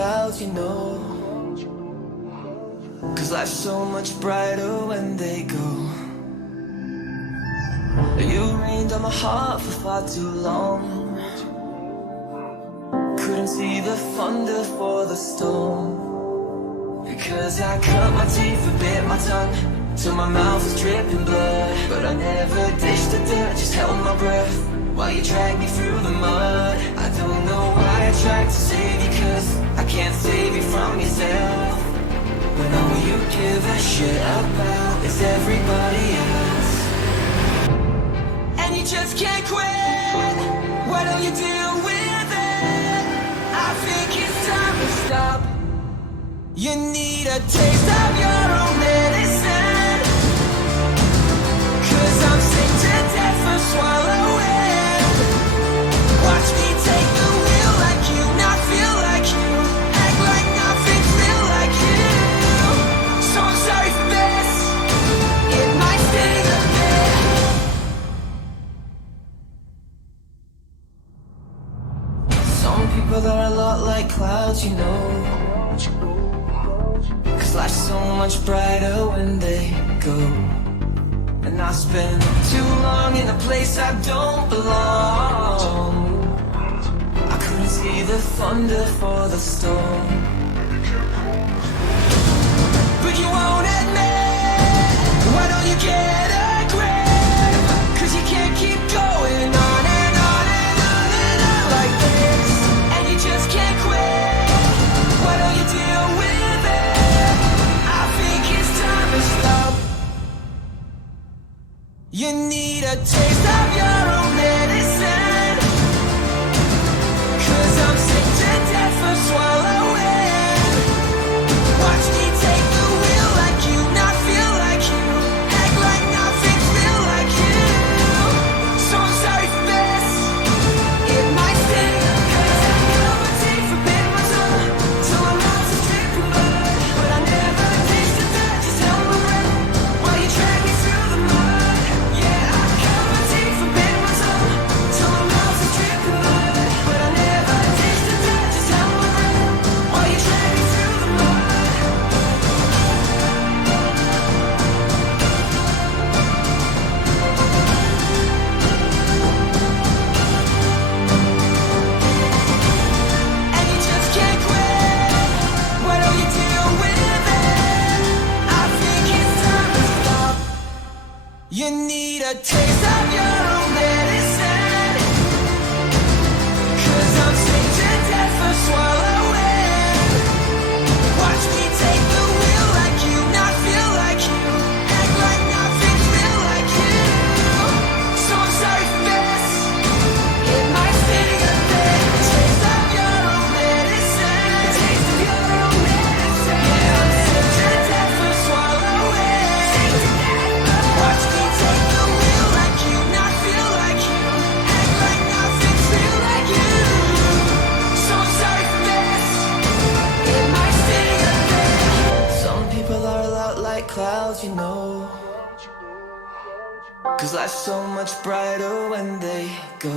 clouds, you know. 'Cause life's so much brighter when they go. You rained on my heart for far too long. Couldn't see the thunder for the storm. Because I cut my teeth and bit my tongue till my mouth was dripping blood. But I never dished the dirt, just held my breath while you dragged me through the mud. I don't know why I tried to save you, 'cause I can't save you from yourself. When all you give a shit about is everybody else. And you just can't quit. Why don't you deal with it? I think it's time to stop. You need a taste of your own medicine. 'Cause I'm sick to death for swallowing. Watch me take the wheel like you, not feel like you. Act like nothing's real like you. So I'm sorry for this. It might sting a bit. Some people are a lot like clouds, you know. 'Cause life's so much brighter when they go. And I spend too long in a place I don't belong. I couldn't see the thunder for the storm. But you won't admit. Why don't you get a grip? 'Cause you can't keep going on and on and on and on like this. And you just can't quit. Why don't you deal with it? I think it's time to stop. You need a taste of your own medicine. 'Cause I'm sick to death for swallowing. Watch me take the wheel like you, not feel like you. Act like nothing's real like you. So I'm sorry for this. It might sting. 'Cause I cut my teeth for bit my tongue till my mouth is dripping blood. But I never tasted that, just held my breath while you dragged me through the mud. Yeah, I cut my teeth for bit my tongue till my mouth is dripping blood. But I never tasted that, just held my breath while you dragged me through the mud. And you just can't quit. Why don't you deal with it? I think it's time to stop. You need a taste of your own medicine. 'Cause I'm sick to death for swallowing. Watch me take the wheel like you, not feel like you. Act like nothing's real like you. So I'm sorry for this. It might sting a bit. A taste of your own medicine. A taste of your own medicine. Yeah, I'm sick to death for swallowing. Sick to death. Watch me take the wheel like you, not feel like you. Act like nothing's real like you. So I'm sorry for this. It might sting a bit. Some people are a lot like clouds, you know. 'Cause life's so much brighter when they go.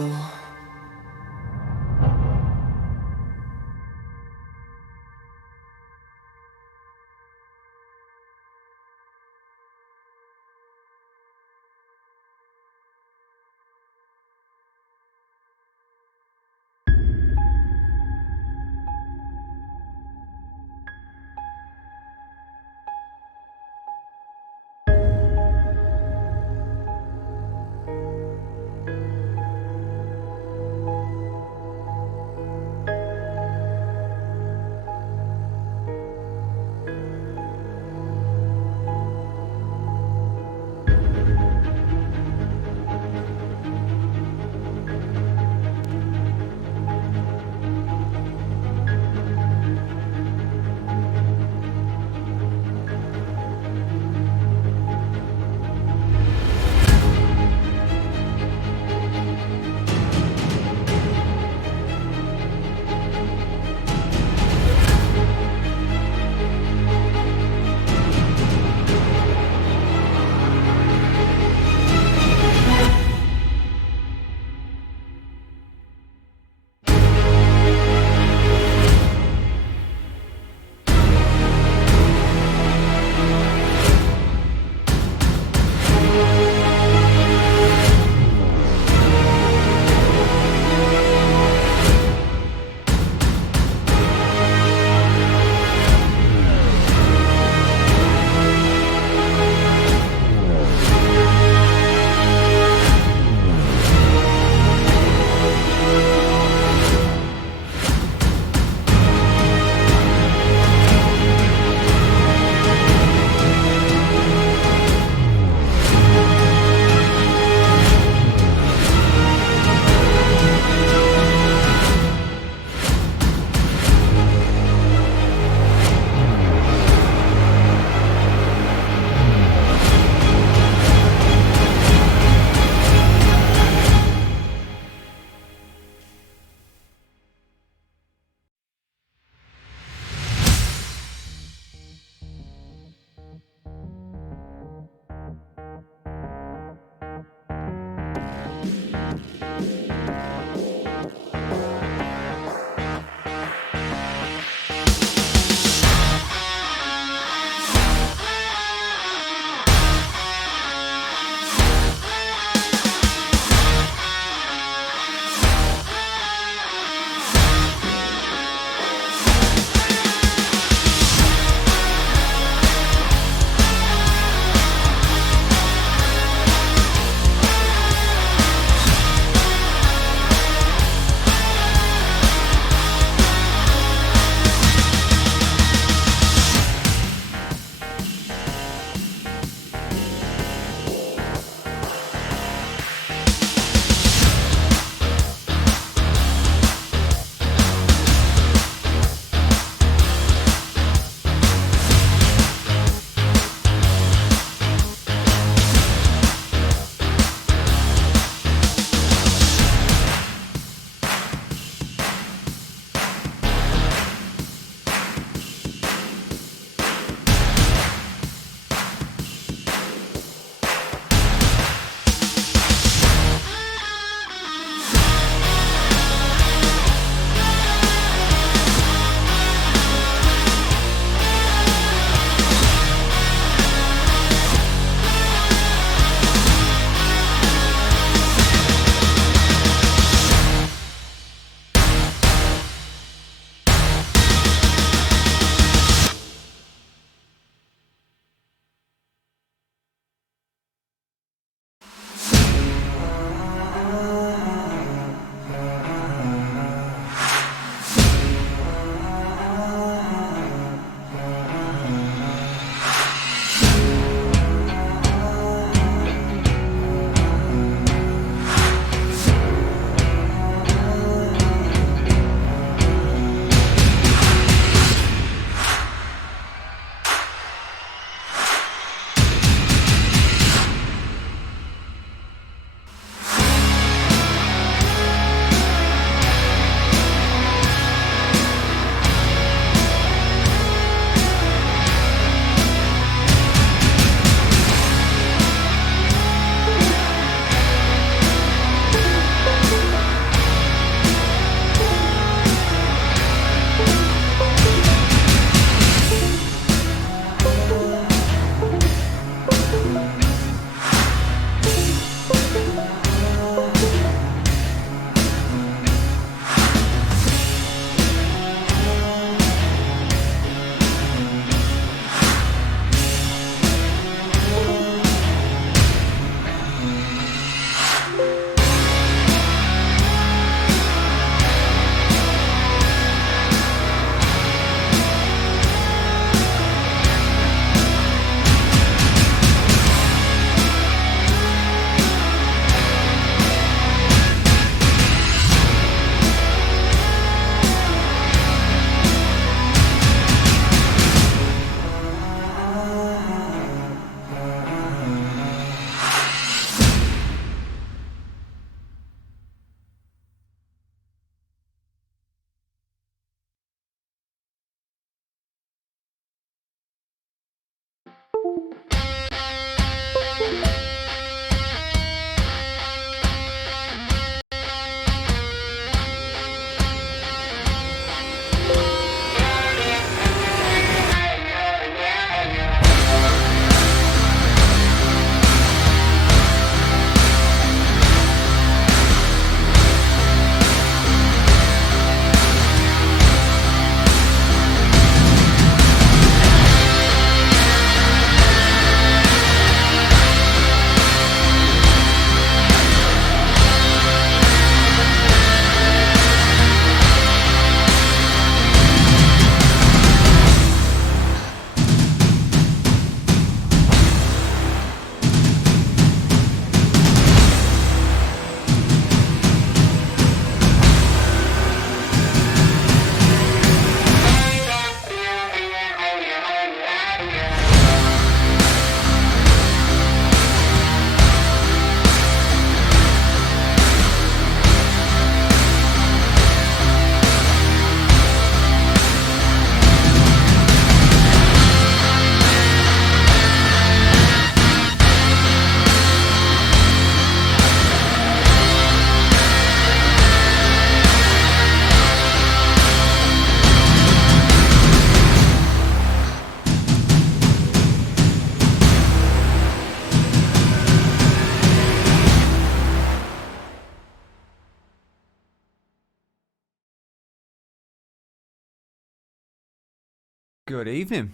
Good evening.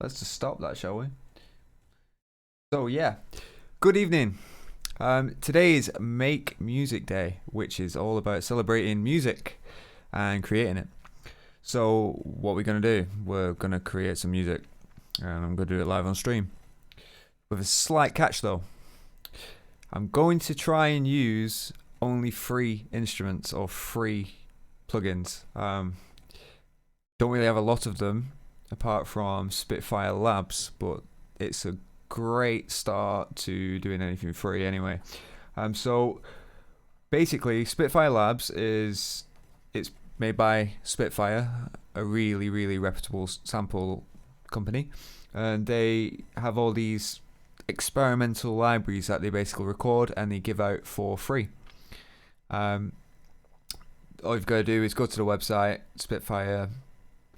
Let's just stop that, shall we? So, yeah, good evening. Today is Make Music Day, which is all about celebrating music and creating it. So, what we're going to do, we're going to create some music, and I'm going to do it live on stream. With a slight catch though, I'm going to try and use only free instruments or free plugins. Don't really have a lot of them apart from Spitfire Labs, but it's a great start to doing anything free anyway. So basically, Spitfire Labs it's made by Spitfire, a really reputable sample company, and they have all these experimental libraries that they basically record and they give out for free. Um, all you've got to do is go to the website Spitfire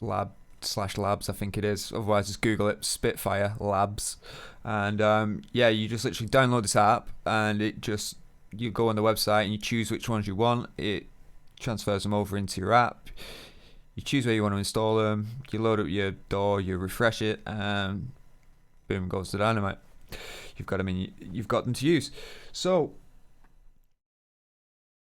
Lab/Labs, I think it is. Otherwise, just Google it, Spitfire Labs, and yeah, you just literally download this app, and you go on the website and you choose which ones you want. It transfers them over into your app. You choose where you want to install them. You load up your DAW, you refresh it, and boom goes the dynamite. You've got them to use. So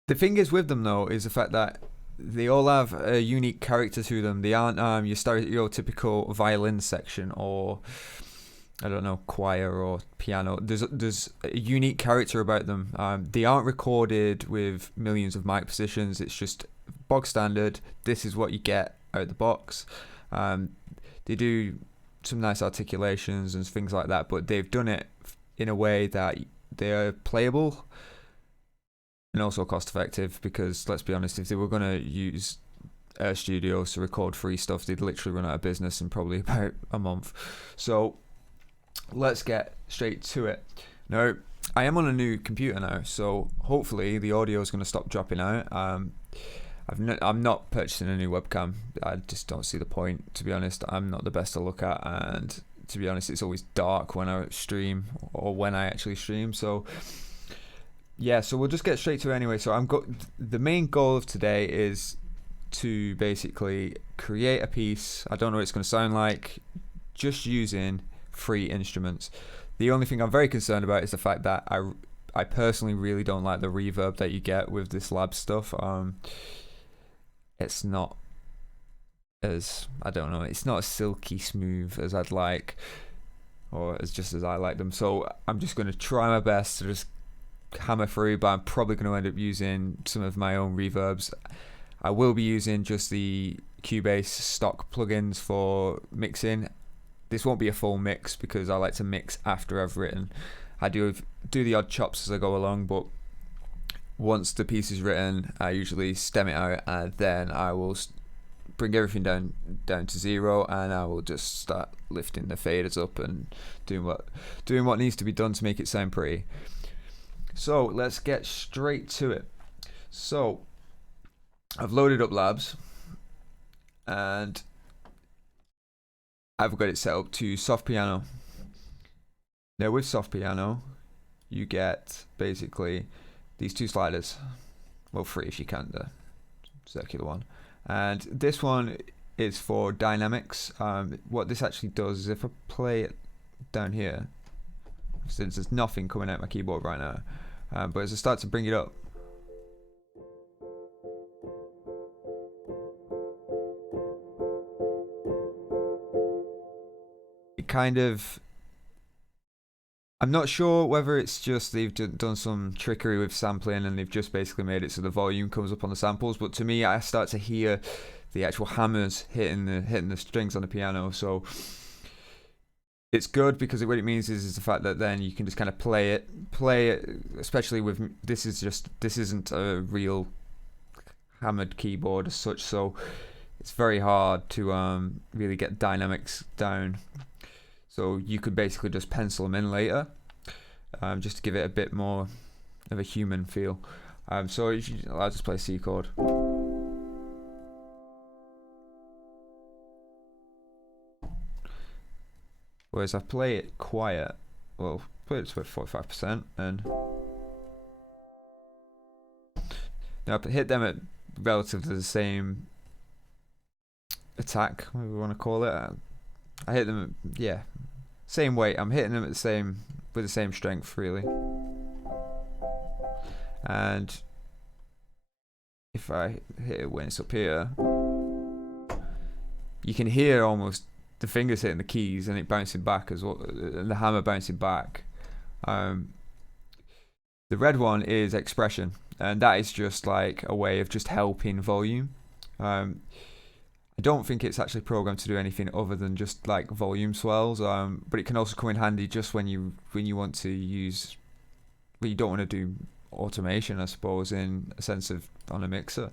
the thing is with them though is the fact that they all have a unique character to them. They aren't your stereotypical violin section or I don't know, choir or piano. There's a unique character about them. They aren't recorded with millions of mic positions. It's just bog standard. This is what you get out of the box. They do some nice articulations and things like that, but they've done it in a way that they're playable and also cost effective, because let's be honest, if they were going to use Air Studios to record free stuff, they'd literally run out of business in probably about a month. So let's get straight to it. Now, I am on a new computer now, so hopefully the audio is going to stop dropping out. I'm not purchasing a new webcam. I just don't see the point, to be honest. I'm not the best to look at, and to be honest, it's always dark when I stream or when I actually stream. So yeah, so we'll just get straight to it anyway. So the main goal of today is to basically create a piece. I don't know what it's going to sound like, just using free instruments. The only thing I'm very concerned about is the fact that I personally really don't like the reverb that you get with this lab stuff. It's not as, I don't know, it's not as silky smooth as I'd like, or as I like them. So I'm just going to try my best to just hammer through, but I'm probably going to end up using some of my own reverbs. I will be using just the Cubase stock plugins for mixing. This won't be a full mix because I like to mix after I've written. I do the odd chops as I go along, but once the piece is written, I usually stem it out, and then I will bring everything down to zero, and I will just start lifting the faders up and doing what needs to be done to make it sound pretty. So let's get straight to it. So I've loaded up Labs, and I've got it set up to soft piano. Now with soft piano, you get basically these two sliders. Well, three if you count the circular one. And this one is for dynamics. What this actually does is if I play it down here, since there's nothing coming out my keyboard right now, but as I start to bring it up, it kind of, I'm not sure whether it's just they've done some trickery with sampling and they've just basically made it so the volume comes up on the samples, but to me I start to hear the actual hammers hitting the strings on the piano. So it's good because what it means is the fact that then you can just kind of play it, especially with this isn't a real hammered keyboard as such, so it's very hard to really get dynamics down. So you could basically just pencil them in later, just to give it a bit more of a human feel. So I'll just play C chord. Whereas I play it quiet, well, play it to about 45%, and I hit them at relatively the same attack, whatever we want to call it. I hit them, yeah, same weight. I'm hitting them at with the same strength, really. And if I hit it when it's up here, you can hear almost the fingers hitting the keys and it bouncing back as well, and the hammer bouncing back. The red one is expression, and that is just like a way of just helping volume. I don't think it's actually programmed to do anything other than just like volume swells, but it can also come in handy just when you want to use, well, you don't want to do automation, I suppose, in a sense of on a mixer.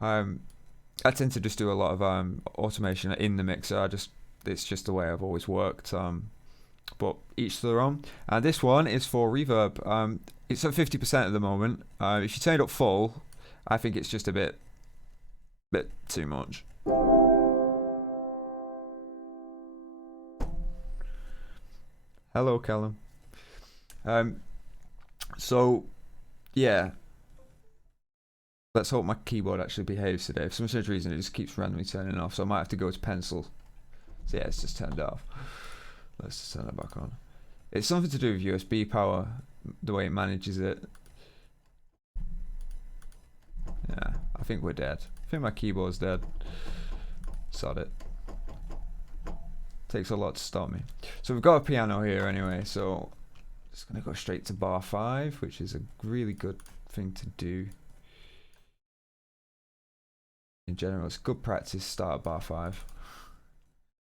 I tend to just do a lot of automation in the mixer. It's just the way I've always worked. But each to their own. And this one is for reverb. It's at 50% at the moment. If you turn it up full, I think it's just a bit too much. Hello, Callum. So, yeah. Let's hope my keyboard actually behaves today. For some strange reason, it just keeps randomly turning off, so I might have to go to pencil. So yeah, it's just turned off. Let's just turn that back on. It's something to do with USB power, the way it manages it. Yeah, I think we're dead. I think my keyboard's dead. Sod it. Takes a lot to stop me. So we've got a piano here anyway, so just gonna go straight to bar 5, which is a really good thing to do. In general, it's good practice. Start at bar 5.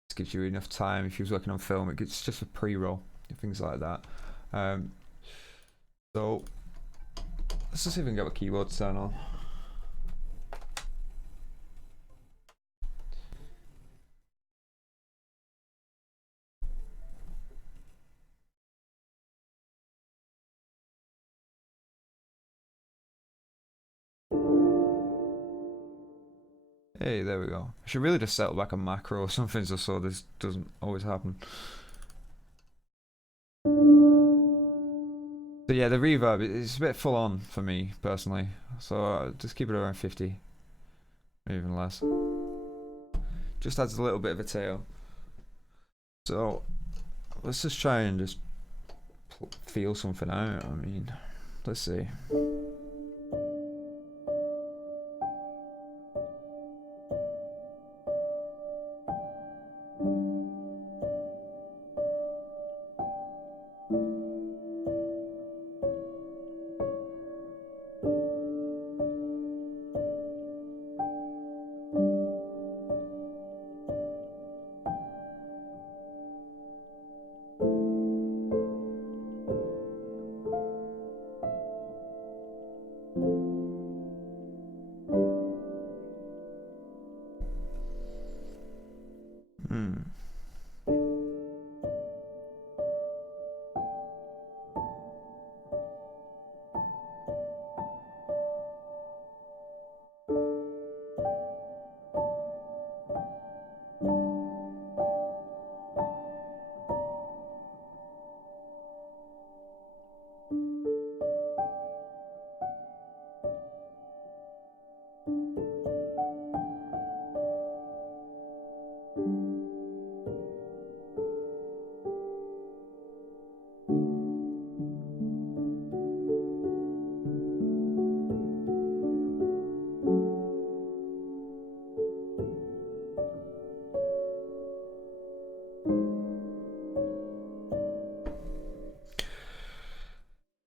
This gives you enough time. If you was working on film, it's just a pre-roll, things like that. So let's just see if we can get a keyboard to turn on. Hey, there we go. I should really just settle back on macro or something so this doesn't always happen. So yeah, the reverb is a bit full on for me personally. So just keep it around 50, maybe even less. Just adds a little bit of a tail. So let's just try and just feel something out. I mean, let's see.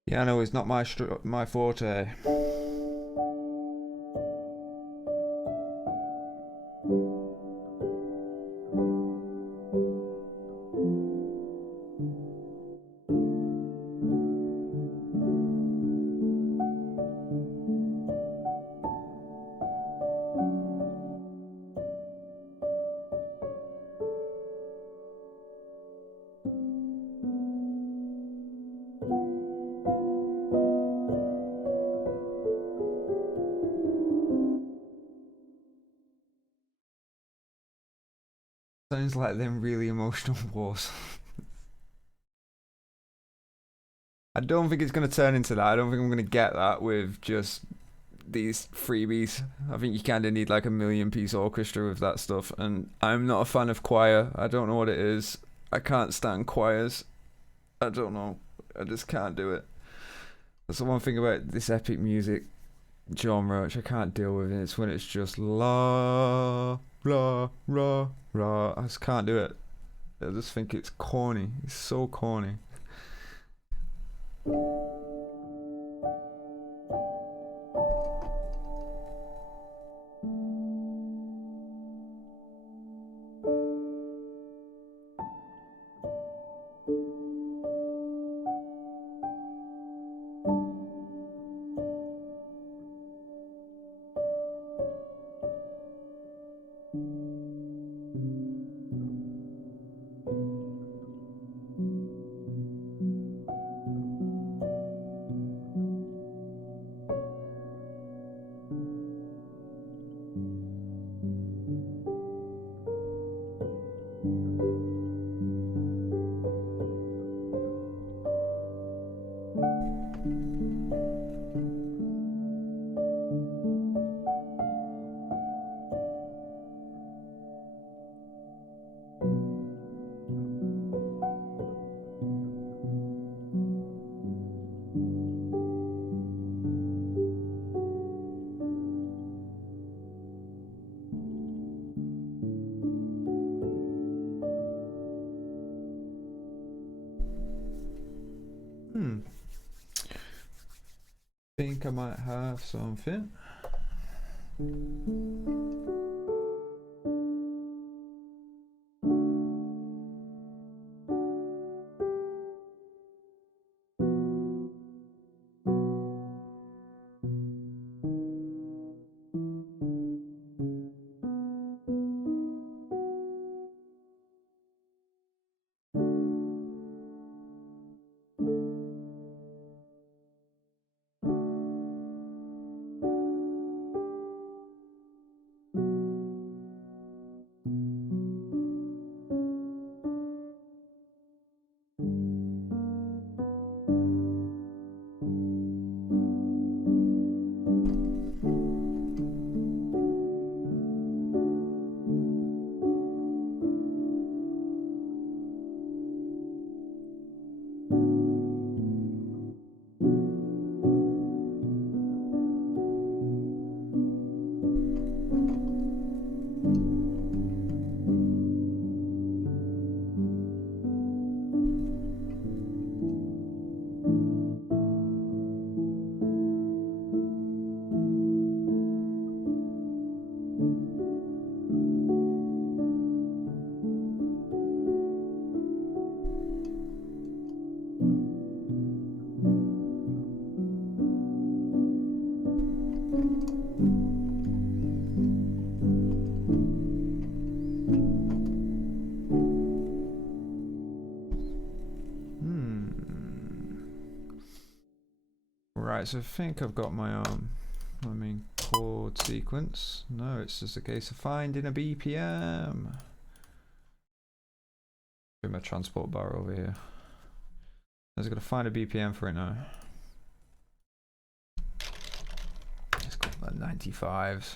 Piano is not my forte. Sounds like them really emotional wars. I don't think it's going to turn into that. I don't think I'm going to get that with just these freebies. I think you kind of need like a million-piece orchestra with that stuff, and I'm not a fan of choir. I don't know what it is. I can't stand choirs. I don't know. I just can't do it. That's the one thing about this epic music genre which I can't deal with. It's when it's just la la la la. I just can't do it. I just think it's corny. It's so corny. Think I might have something. Right, so I think I've got my main chord sequence. No, it's just a case of finding a BPM. Put my transport bar over here. I just got to find a BPM for it now. Let's go for 95s.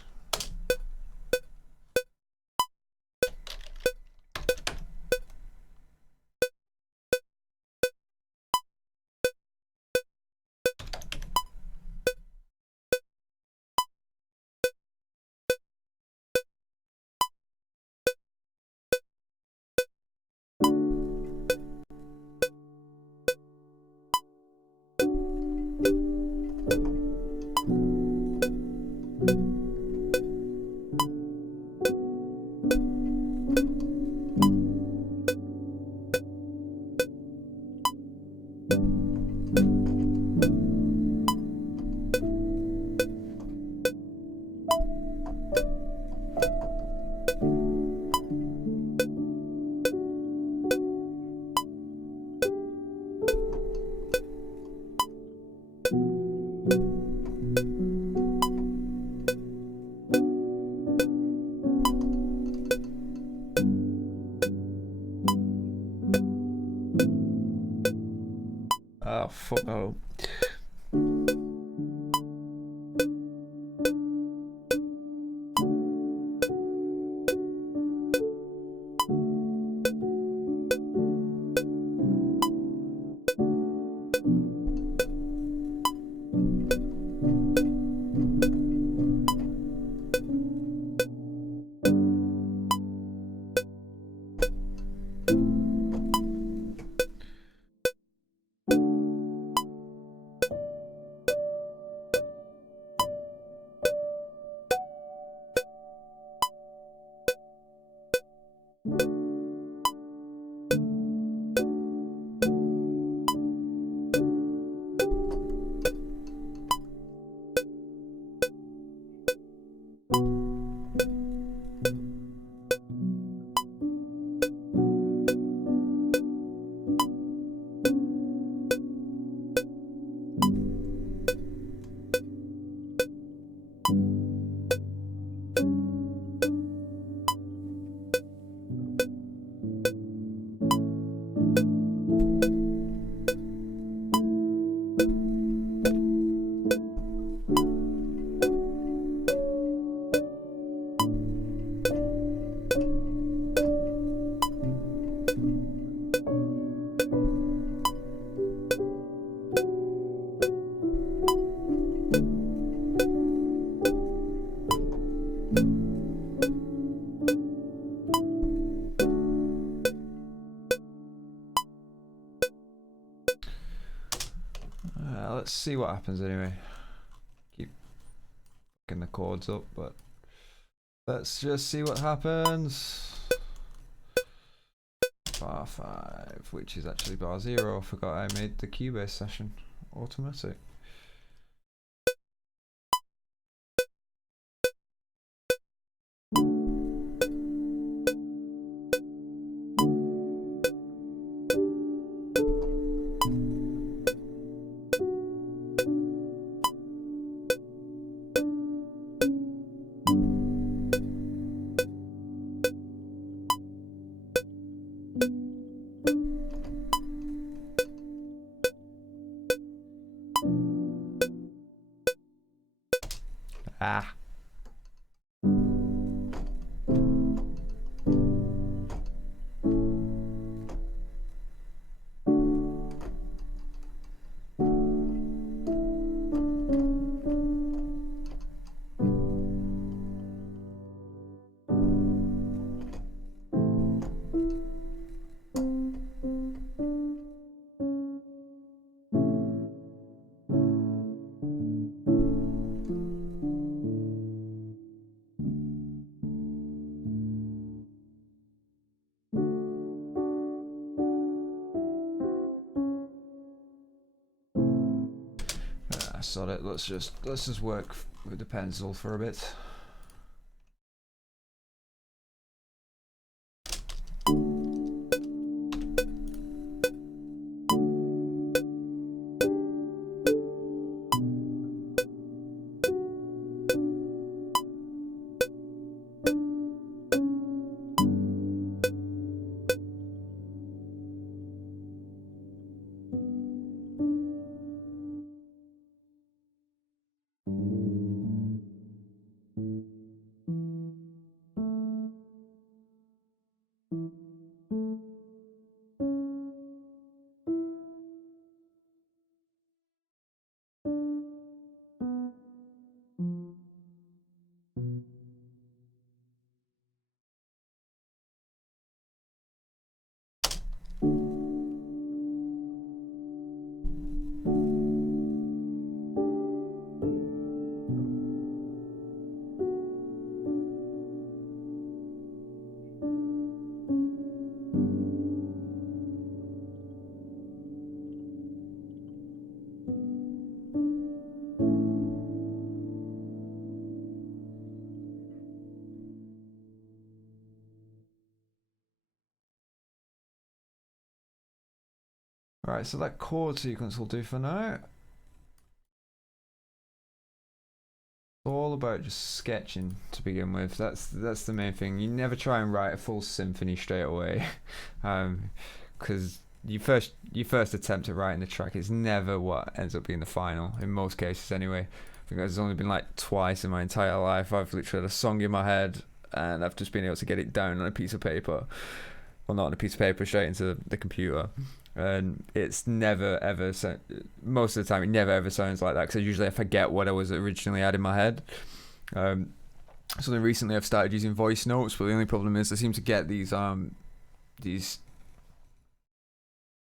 Oh, fuck. Oh. Let's see what happens anyway. Keep fucking the chords up, but let's just see what happens. Bar 5, which is actually bar 0. I forgot I made the Cubase session automatic. Ah. Sod it. Let's just work with the pencil for a bit. Right, so that chord sequence will do for now. All about just sketching to begin with. That's the main thing. You never try and write a full symphony straight away, because you first attempt at writing the track is never what ends up being the final. In most cases, anyway. I think there's only been like twice in my entire life I've literally had a song in my head and I've just been able to get it down on a piece of paper. Well, not on a piece of paper, straight into the computer. And it's never ever, most of the time it never ever sounds like that, because usually I forget what I was originally had in my head. So then recently I've started using voice notes, but the only problem is I seem to get these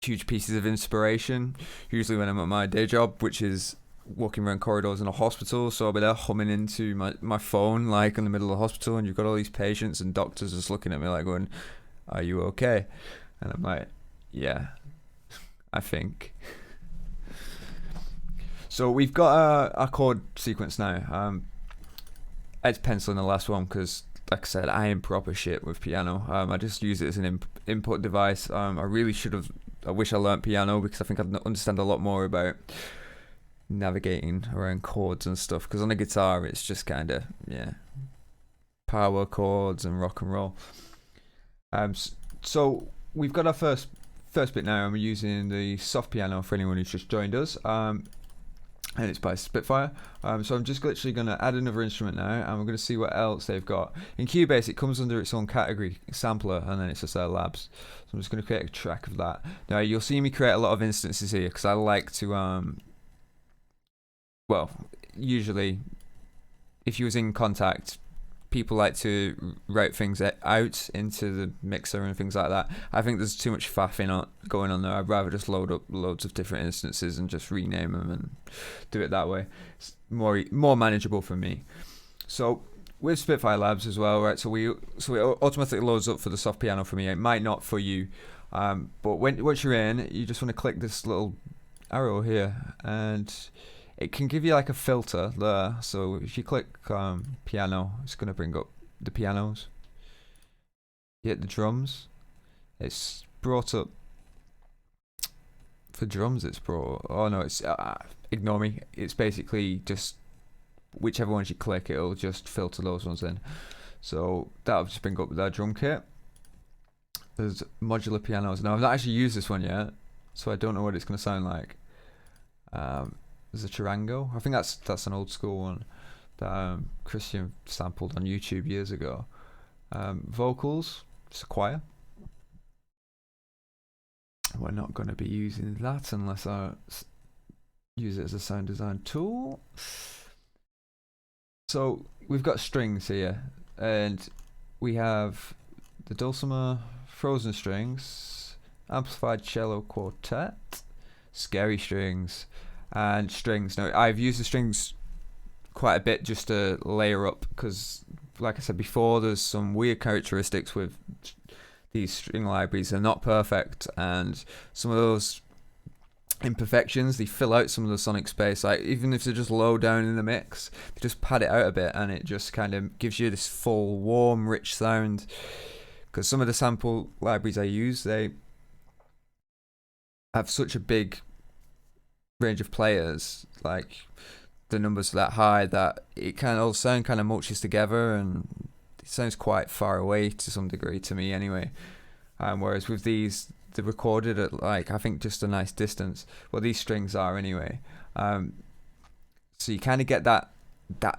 huge pieces of inspiration usually when I'm at my day job, which is walking around corridors in a hospital. So I'll be there humming into my phone, like in the middle of the hospital, and you've got all these patients and doctors just looking at me like going, "Are you okay?" And I'm like, "Yeah, I think." So we've got a chord sequence now. It's penciling the last one because, like I said, I am proper shit with piano. I just use it as an input device. I really should have. I wish I learnt piano, because I think I'd understand a lot more about navigating around chords and stuff. Because on the guitar, it's just kind of power chords and rock and roll. So we've got our first bit now, and we're using the soft piano for anyone who's just joined us, and it's by Spitfire. So I'm just literally going to add another instrument now, and we're going to see what else they've got. In Cubase it comes under its own category, sampler, and then it's just their labs. So I'm just going to create a track of that. Now you'll see me create a lot of instances here, because I like to well, usually if you was in Contact, people like to route things out into the mixer and things like that. I think there's too much faffing going on there. I'd rather just load up loads of different instances and just rename them and do it that way. It's more manageable for me. So with Spitfire Labs as well, right? So it automatically loads up for the soft piano for me. It might not for you, but once you're in, you just want to click this little arrow here, and it can give you like a filter there. So if you click piano, it's going to bring up the pianos. You hit the drums, it's brought up. For drums, it's brought. Oh no, it's ignore me. It's basically just whichever ones you click, it'll just filter those ones in. So that'll just bring up their drum kit. There's modular pianos. Now I've not actually used this one yet, so I don't know what it's going to sound like. There's a charango. I think that's an old school one that Christian sampled on YouTube years ago. Vocals, it's a choir. We're not going to be using that unless I use it as a sound design tool. So we've got strings here, and we have the dulcimer, frozen strings, amplified cello quartet, scary strings, and strings. Now I've used the strings quite a bit just to layer up, because like I said before, there's some weird characteristics with these string libraries. They're not perfect, and some of those imperfections, they fill out some of the sonic space. Like even if they're just low down in the mix, they just pad it out a bit, and it just kind of gives you this full, warm, rich sound. Because some of the sample libraries I use, they have such a big range of players, like the numbers are that high that it kind of all sound kind of mulches together, and it sounds quite far away to some degree to me anyway. Whereas with these, they're recorded at like, I think just a nice distance. Well, these strings are anyway. So you kind of get that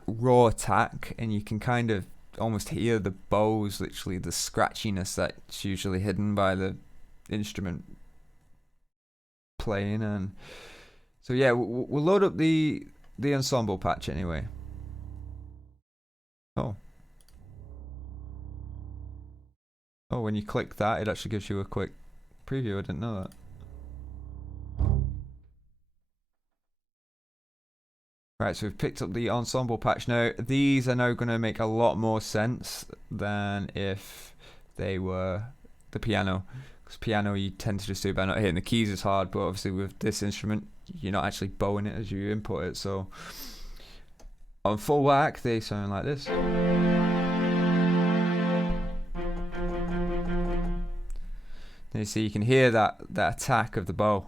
raw attack, and you can kind of almost hear the bows, literally the scratchiness that's usually hidden by the instrument playing. And so yeah, we'll load up the ensemble patch anyway. Oh, when you click that, it actually gives you a quick preview. I didn't know that. Right, so we've picked up the ensemble patch. Now, these are now going to make a lot more sense than if they were the piano. Because piano, you tend to just do it by not hitting the keys as hard, but obviously with this instrument, you're not actually bowing it as you input it. So on full whack, they sound like this. And you see, you can hear that attack of the bow.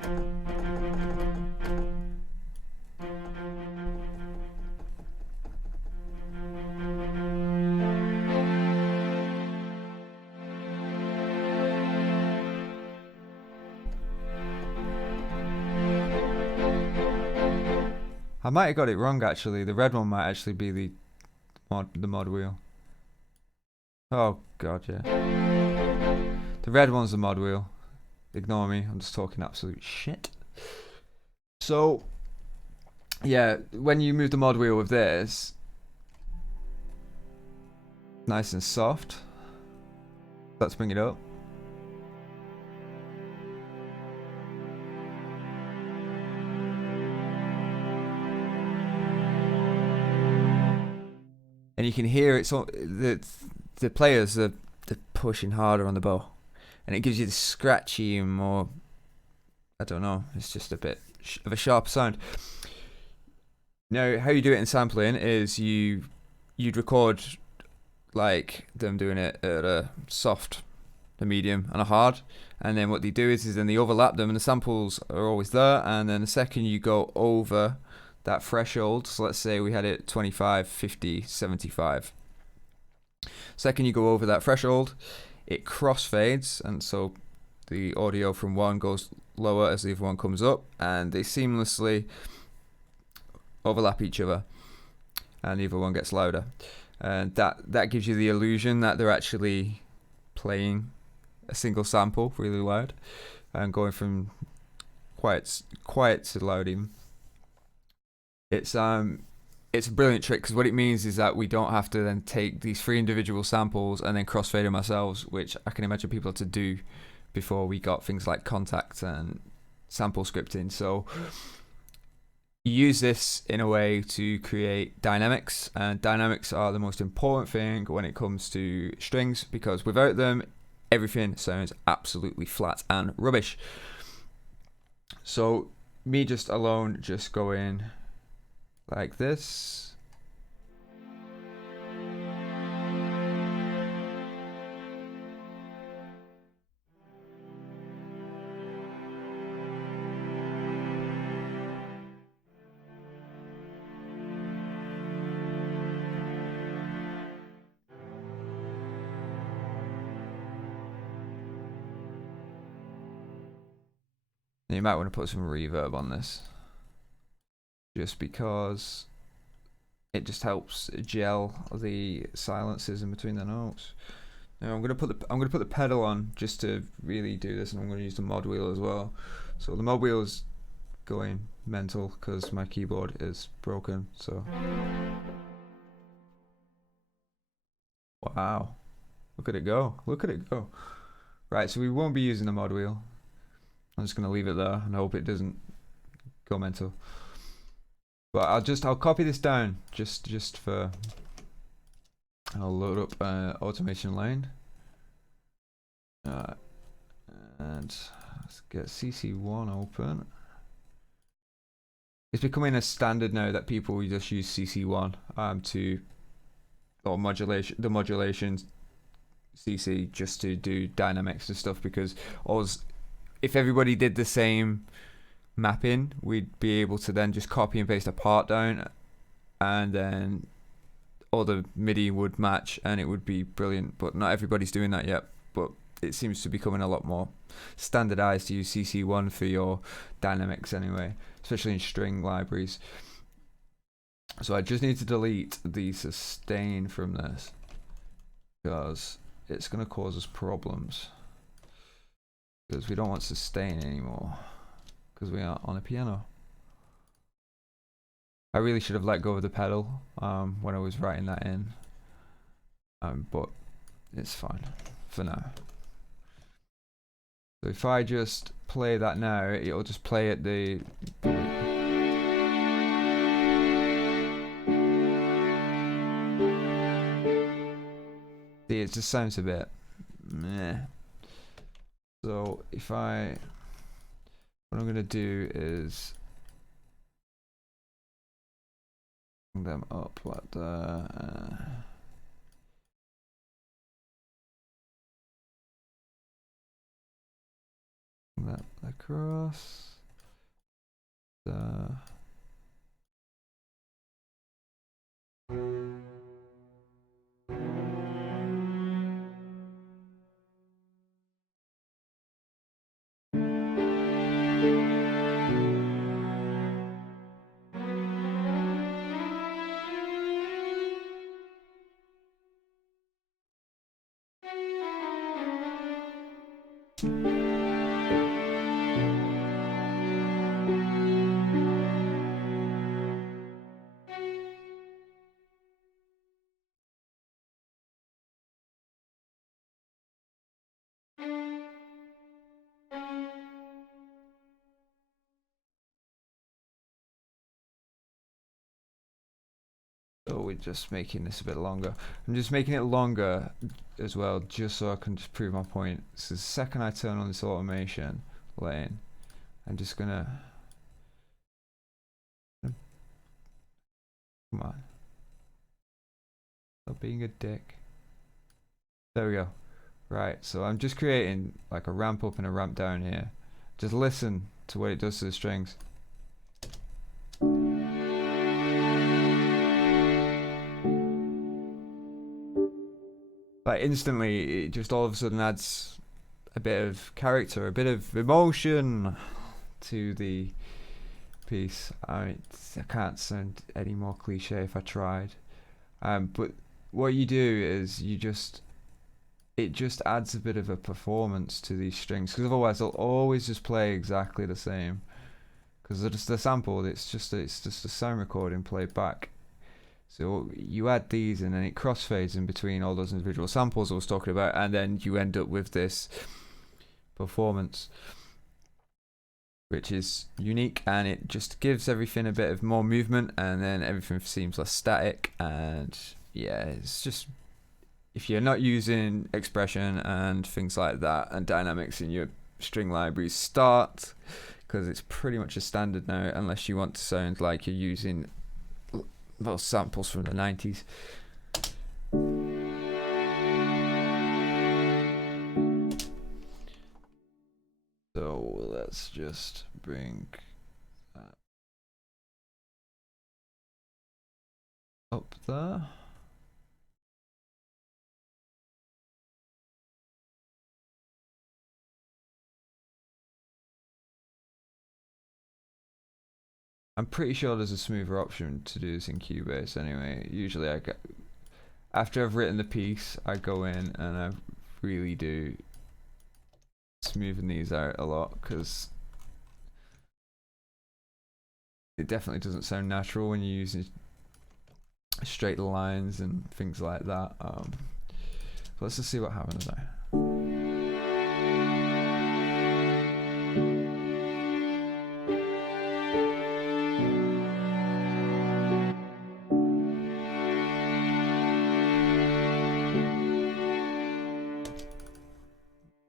I might have got it wrong actually. The red one might actually be the mod wheel. Oh god, yeah. The red one's the mod wheel. Ignore me, I'm just talking absolute shit. So yeah, when you move the mod wheel with this, nice and soft. Let's bring it up. And you can hear it's all, the players are pushing harder on the bow, and it gives you this scratchy and more, I don't know, it's just a bit of a sharp sound. Now, how you do it in sampling is you'd record like them doing it at a soft, a medium, and a hard, and then what they do is then they overlap them, and the samples are always there. And then the second you go over that threshold, so let's say we had it 25, 50, 75. Second you go over that threshold, it crossfades, and so the audio from one goes lower as the other one comes up, and they seamlessly overlap each other, and the other one gets louder. And that gives you the illusion that they're actually playing a single sample really loud, and going from quiet to loud even. It's it's a brilliant trick because what it means is that we don't have to then take these 3 individual samples and then crossfade them ourselves, which I can imagine people had to do before we got things like Contact and sample scripting. So you use this in a way to create dynamics, and dynamics are the most important thing when it comes to strings, because without them everything sounds absolutely flat and rubbish. So me just alone just going like this. You might want to put some reverb on this, just because it just helps gel the silences in between the notes. Now I'm gonna put the pedal on just to really do this, and I'm gonna use the mod wheel as well. So the mod wheel is going mental because my keyboard is broken. So wow, look at it go! Look at it go! Right, so we won't be using the mod wheel. I'm just gonna leave it there and hope it doesn't go mental. But I'll copy this down just for. I'll load up automation lane. And let's get CC1 open. It's becoming a standard now that people just use CC1 or modulation CC just to do dynamics and stuff, because if everybody did the same mapping, we'd be able to then just copy and paste a part down, and then all the MIDI would match and it would be brilliant. But not everybody's doing that yet, but it seems to be becoming a lot more standardized to use CC1 for your dynamics anyway, especially in string libraries. So I just need to delete the sustain from this because it's going to cause us problems, because we don't want sustain anymore because we are on a piano. I really should have let go of the pedal when I was writing that in, but it's fine for now. So if I just play that now, it'll just play at the... See, it just sounds a bit meh. So if what I'm gonna do is bring them up like that. That across. So we're just making this a bit longer. I'm just making it longer as well, just so I can just prove my point. So the second I turn on this automation lane, I'm just gonna... Come on. Stop being a dick. There we go. Right, so I'm just creating like a ramp up and a ramp down here. Just listen to what it does to the strings. Like instantly, it just all of a sudden adds a bit of character, a bit of emotion to the piece. I can't sound any more cliche if I tried. But what you do is it just adds a bit of a performance to these strings, because otherwise they'll always just play exactly the same. Because it's the sample, it's just a sound recording played back. So you add these and then it crossfades in between all those individual samples I was talking about, and then you end up with this performance, which is unique, and it just gives everything a bit of more movement, and then everything seems less static. And yeah, it's just, if you're not using expression and things like that and dynamics in your string libraries, start, because it's pretty much a standard now, unless you want to sound like you're using those samples from the 90s. So let's just bring up there. I'm pretty sure there's a smoother option to do this in Cubase anyway. Usually I get, after I've written the piece, I go in and I really do smoothen these out a lot, because it definitely doesn't sound natural when you're using straight lines and things like that. Let's just see what happens now.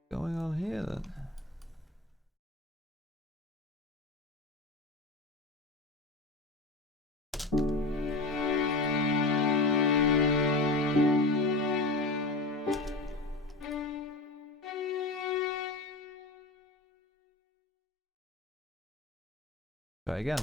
Going on here then? Try again.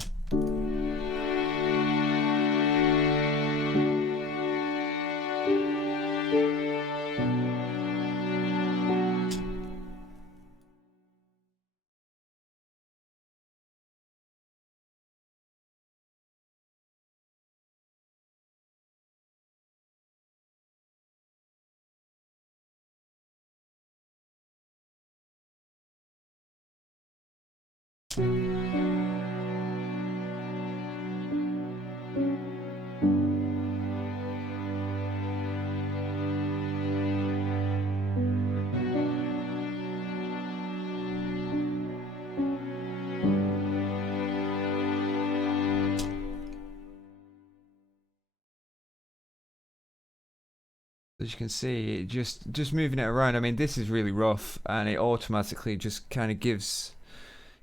As you can see, just moving it around. I mean, this is really rough, and it automatically just kind of gives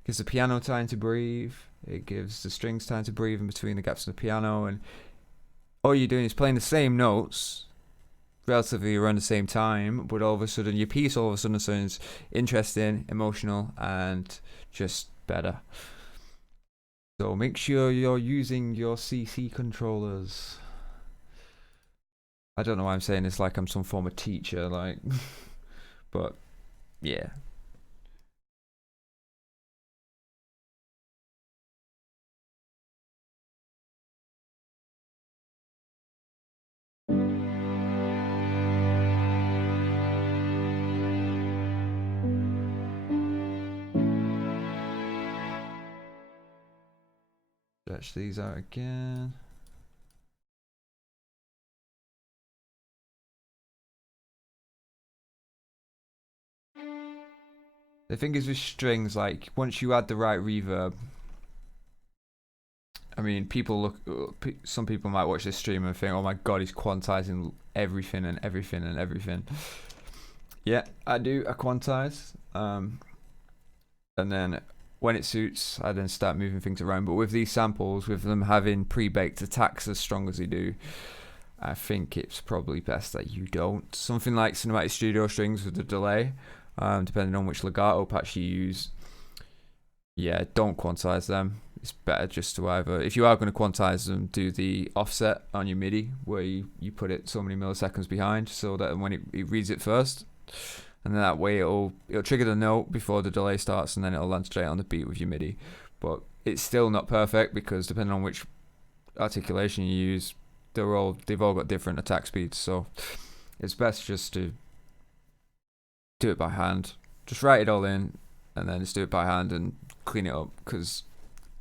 the piano time to breathe. It gives the strings time to breathe in between the gaps in the piano, and all you're doing is playing the same notes relatively around the same time, but all of a sudden your piece sounds interesting, emotional, and just better. So make sure you're using your CC controllers. I don't know why I'm saying this like I'm some form of teacher, like, but yeah. Stretch these out again. The thing is with strings, like, once you add the right reverb, I mean, some people might watch this stream and think, oh my god, he's quantizing everything and everything and everything. Yeah, I do. I quantize. And then when it suits, I then start moving things around. But with these samples, with them having pre-baked attacks as strong as they do, I think it's probably best that you don't. Something like Cinematic Studio strings with the delay, depending on which legato patch you use, yeah, don't quantize them. It's better just to either, if you are going to quantize them, do the offset on your MIDI, where you put it so many milliseconds behind, so that when it reads it first, and then that way it'll trigger the note before the delay starts, and then it'll land straight on the beat with your MIDI. But it's still not perfect, because depending on which articulation you use, they've all got different attack speeds. So it's best just to do it by hand. Just write it all in, and then just do it by hand and clean it up, because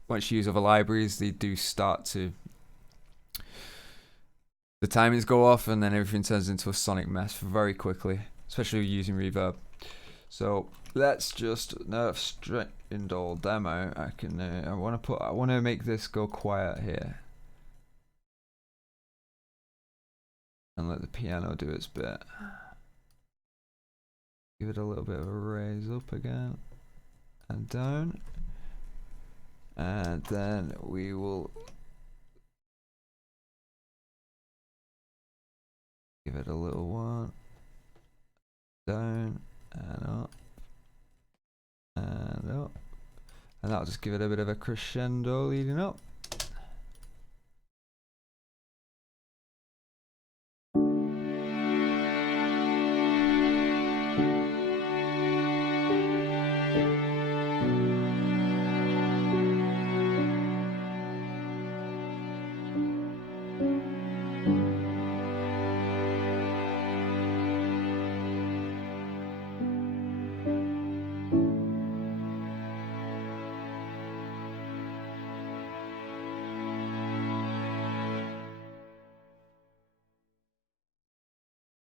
once you use other libraries, they do start to the timings go off and then everything turns into a sonic mess very quickly, especially using reverb. So let's just straightened all them out. I want to make this go quiet here and let the piano do its bit. Give it a little bit of a raise up again and down, and then we will give it a little one, down and up and up, and that'll just give it a bit of a crescendo leading up.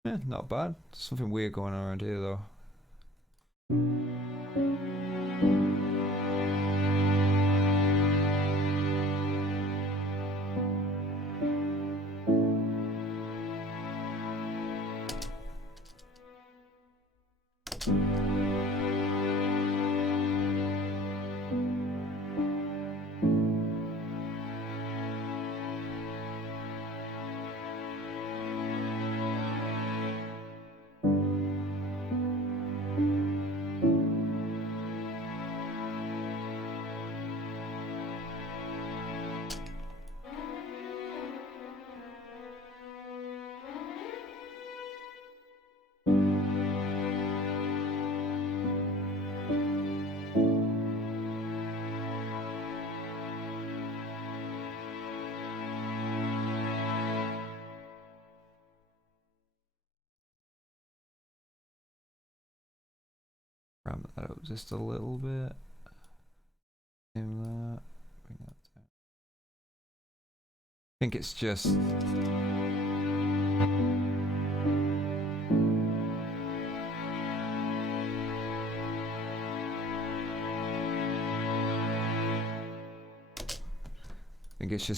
Yeah, not bad. Something weird going on around here though. Ramp that up just a little bit. Bring that down. I think it's just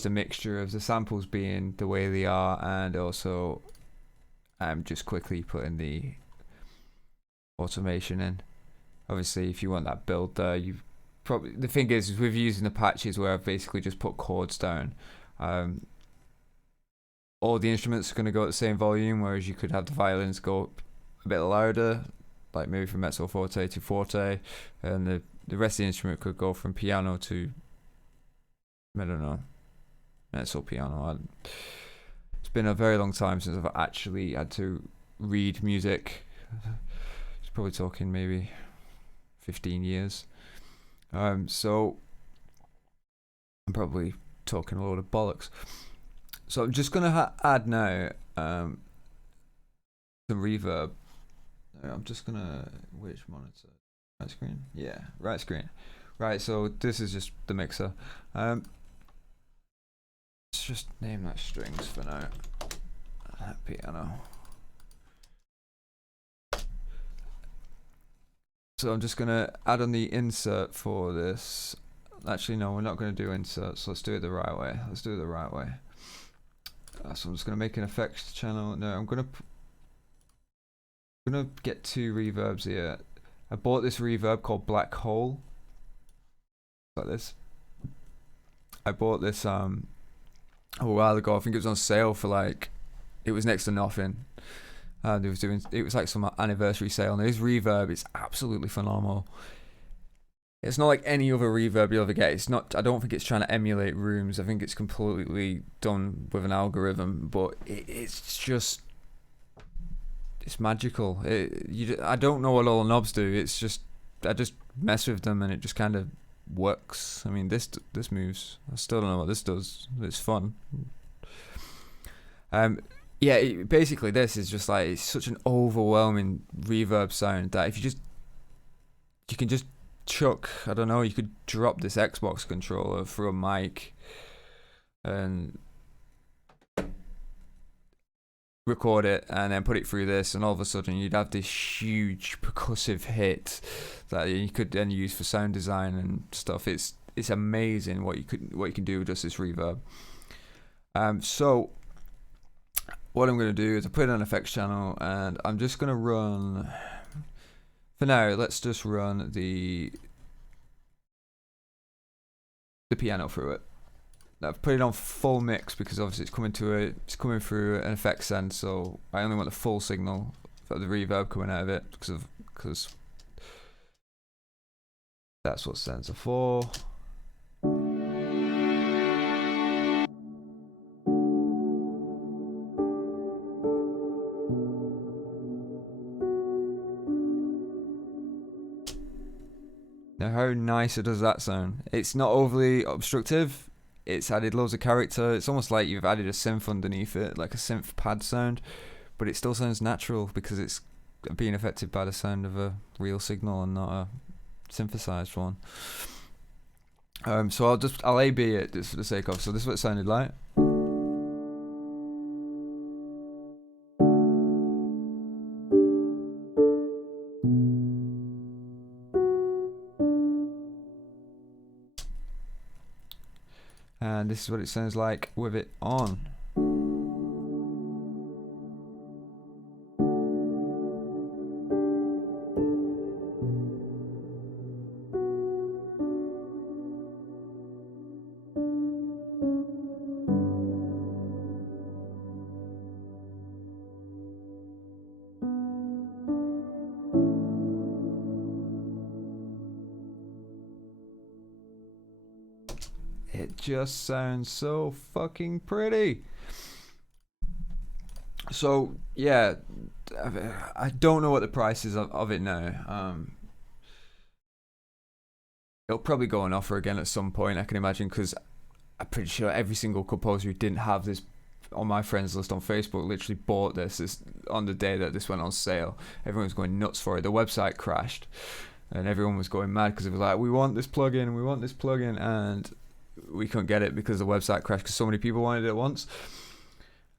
a mixture of the samples being the way they are, and also just quickly putting the automation in. Obviously, if you want that build there, you probably, the thing is with using the patches where I've basically just put chords down, all the instruments are going to go at the same volume, whereas you could have the violins go a bit louder, like maybe from mezzo forte to forte, and the rest of the instrument could go from piano to, I don't know, mezzo piano. It's been a very long time since I've actually had to read music. It's probably talking maybe 15 years. So I'm probably talking a load of bollocks. So I'm just gonna add now some reverb. I'm just gonna, which monitor? Right screen? Yeah, right screen. Right, so this is just the mixer. Let's just name that strings for now. Piano. So I'm just gonna add on the insert for this. Actually, no, we're not gonna do inserts. Let's do it the right way. So I'm just gonna make an effects channel. No, I'm gonna get two reverbs here. I bought this reverb called Black Hole. Like this. I bought this a while ago. I think it was on sale for like, it was next to nothing. And it was like some anniversary sale, and this reverb is absolutely phenomenal. It's not like any other reverb you'll ever get. It's not. I don't think it's trying to emulate rooms. I think it's completely done with an algorithm, but it's just, it's magical. I don't know what all the knobs do. It's just, I just mess with them and it just kind of works. I mean, this moves. I still don't know what this does. It's fun. Yeah, basically this is just like, it's such an overwhelming reverb sound that if you can just chuck, I don't know, you could drop this Xbox controller through a mic and record it and then put it through this, and all of a sudden you'd have this huge percussive hit that you could then use for sound design and stuff. It's amazing what you can do with just this reverb. So what I'm going to do is I put it on effects channel, and I'm just going to run, for now, let's just run the piano through it. I've put it on full mix because obviously it's coming through an effects send, so I only want the full signal for the reverb coming out of it because that's what sends are for. Now how nice it does that sound. It's not overly obstructive. It's added loads of character. It's almost like you've added a synth underneath it, like a synth pad sound, but it still sounds natural because it's being affected by the sound of a real signal and not a synthesized one. So I'll A/B it just for the sake of. So this is what it sounded like. And this is what it sounds like with it on. It just sounds so fucking pretty. So yeah, I don't know what the price is of it now. It'll probably go on offer again at some point, I can imagine, because I'm pretty sure every single composer who didn't have this on my friends list on Facebook literally bought this on the day that this went on sale. Everyone was going nuts for it. The website crashed and everyone was going mad because it was like, we want this plugin, and we couldn't get it because the website crashed because so many people wanted it at once.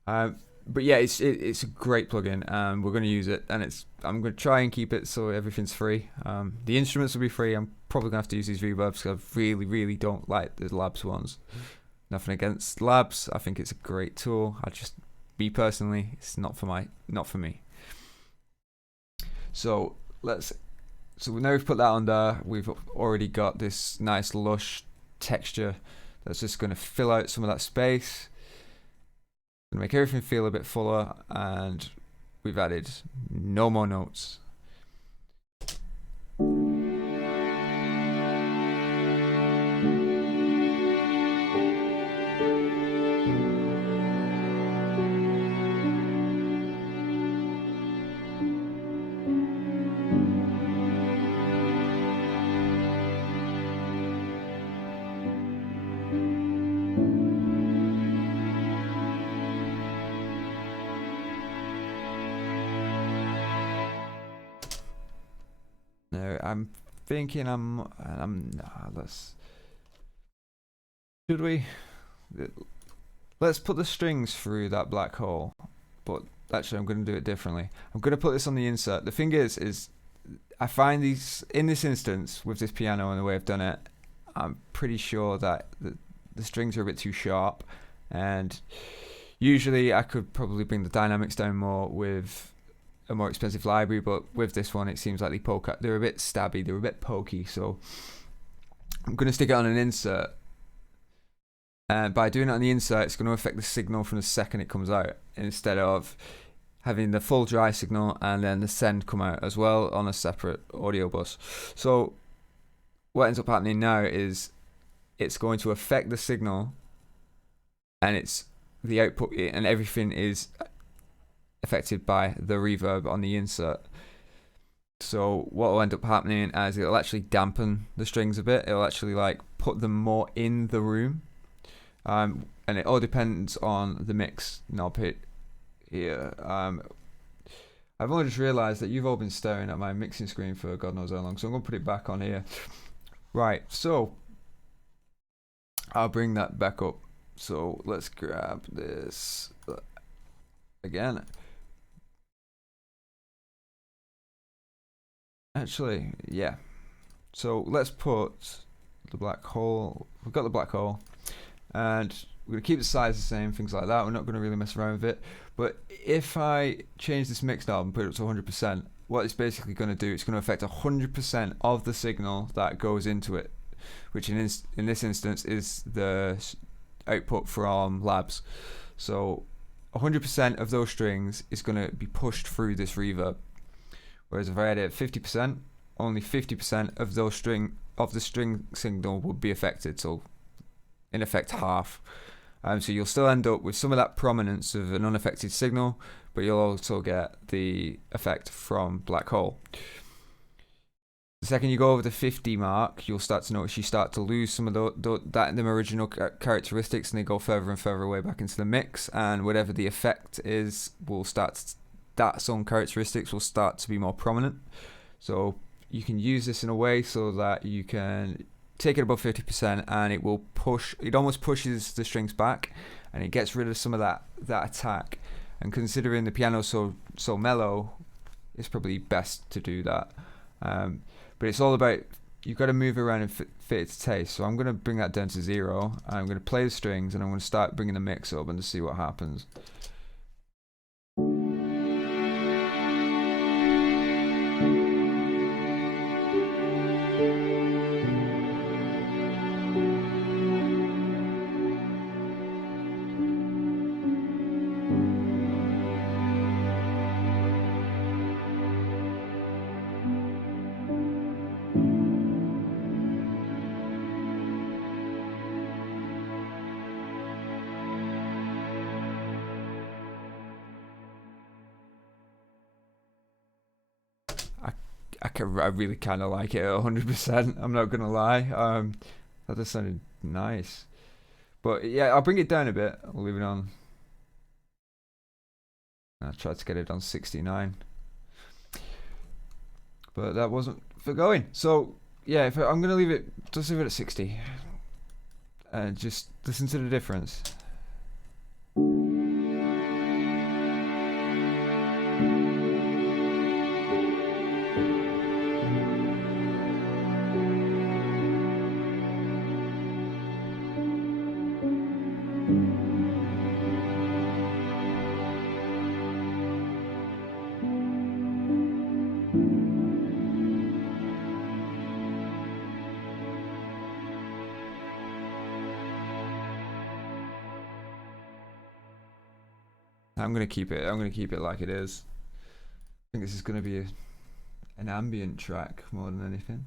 But yeah, it's a great plugin, and we're going to use it, and I'm going to try and keep it so everything's free. The instruments will be free. I'm probably going to have to use these reverbs because I really don't like the Labs ones. Nothing against Labs. I think it's a great tool. Me personally, it's not for me. So now we've put that on there. We've already got this nice lush texture that's just going to fill out some of that space and make everything feel a bit fuller, and we've added no more notes. I'm thinking let's put the strings through that black hole, but actually I'm going to do it differently. I'm going to put this on the insert. The thing is I find these, in this instance with this piano and the way I've done it, I'm pretty sure that the strings are a bit too sharp, and usually I could probably bring the dynamics down more with a more expensive library, but with this one it seems like they're a bit stabby, they're a bit pokey, so I'm going to stick it on an insert, and by doing it on the insert it's going to affect the signal from the second it comes out, instead of having the full dry signal and then the send come out as well on a separate audio bus. So what ends up happening now is it's going to affect the signal, and it's the output, and everything is affected by the reverb on the insert. So what will end up happening is it'll actually dampen the strings a bit. It'll actually like put them more in the room, and it all depends on the mix knob here. I've only just realised that you've all been staring at my mixing screen for God knows how long, so I'm going to put it back on here. Right, so I'll bring that back up. So let's grab this. again. Actually, yeah. So let's put the black hole. We've got the black hole, and we're going to keep the size the same, things like that. We're not going to really mess around with it. But if I change this mix knob and put it up to 100%, what it's basically going to do, it's going to affect 100% of the signal that goes into it, which in this instance is the output from Labs. So 100% of those strings is going to be pushed through this reverb. Whereas if I had it at 50%, only 50% of the string signal would be affected. So in effect, half. So you'll still end up with some of that prominence of an unaffected signal, but you'll also get the effect from black hole. The second you go over the 50 mark, you'll start to notice you start to lose some of them original characteristics, and they go further and further away back into the mix, and whatever the effect is that song characteristics will start to be more prominent. So you can use this in a way so that you can take it above 50% and it almost pushes the strings back, and it gets rid of some of that attack. And considering the piano's so mellow, it's probably best to do that. But it's all about, you've got to move around and fit it to taste. So I'm going to bring that down to 0, and I'm going to play the strings, and I'm going to start bringing the mix up and to see what happens. I really kind of like it at 100%. I'm not gonna lie. That just sounded nice. But yeah, I'll bring it down a bit. I'll leave it on. I tried to get it on 69, but that wasn't for going. So yeah, I'm gonna leave it. Just leave it at 60, and just listen to the difference. I'm gonna keep it like it is. I think this is gonna be an ambient track more than anything.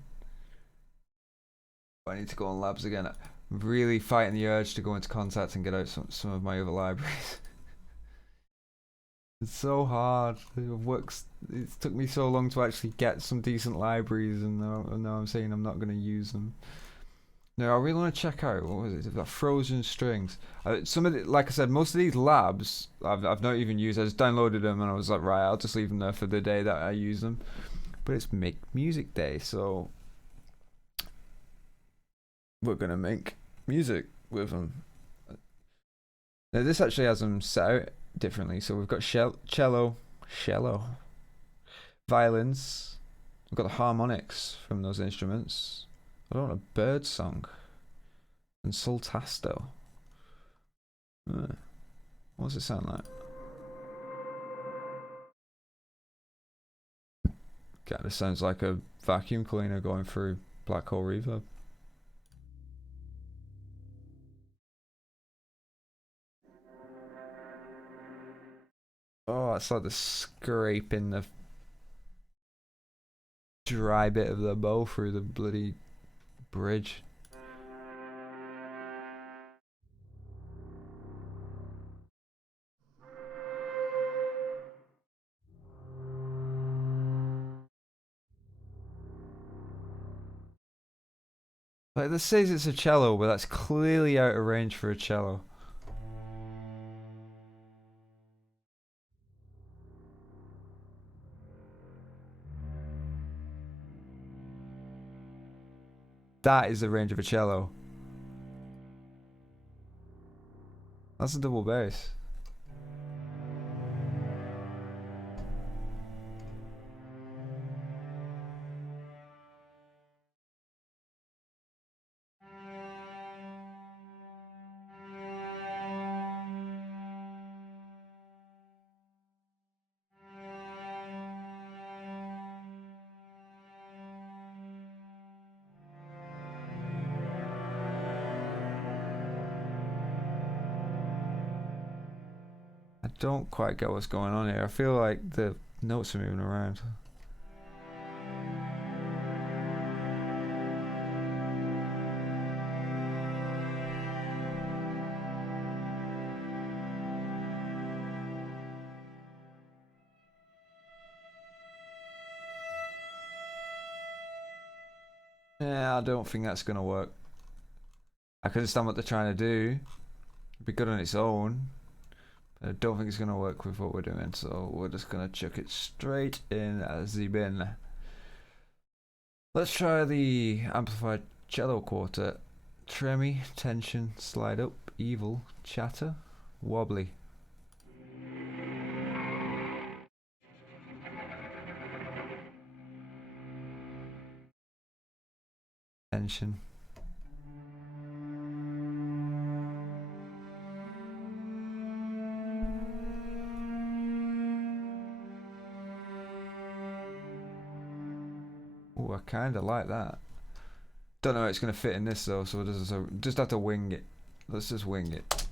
I need to go on Labs again. I'm really fighting the urge to go into Contact and get out some of my other libraries. It's so hard. It took me so long to actually get some decent libraries, and now I'm saying I'm not gonna use them. No, I really want to check out, what was it? That Frozen Strings. Some of the, like I said, most of these labs I've not even used. I just downloaded them and I was like, right, I'll just leave them there for the day that I use them. But it's Make Music Day, so we're gonna make music with them. Now this actually has them set out differently. So we've got cello, violins. We've got the harmonics from those instruments. I don't want a bird song. And soltasto. What does it sound like? God, this sounds like a vacuum cleaner going through black hole reverb. Oh, it's like the scraping the dry bit of the bow through the bloody bridge. Like, this says it's a cello, but that's clearly out of range for a cello. That is the range of a cello. That's a double bass. don't quite get what's going on here. I feel like the notes are moving around. Yeah, I don't think that's gonna work. I can understand what they're trying to do. It'd be good on its own. But I don't think it's gonna work with what we're doing, so we're just gonna chuck it straight in the bin. Let's try the amplified cello quartet. Tremmy, tension, slide up, evil, chatter, wobbly. Tension. Oh, I kind of like that. Don't know how it's going to fit in this though, so we'll just have to wing it. Let's just wing it.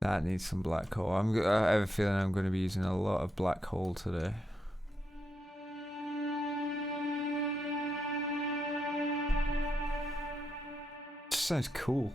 That needs some black hole. I have a feeling I'm going to be using a lot of black hole today. Just sounds cool.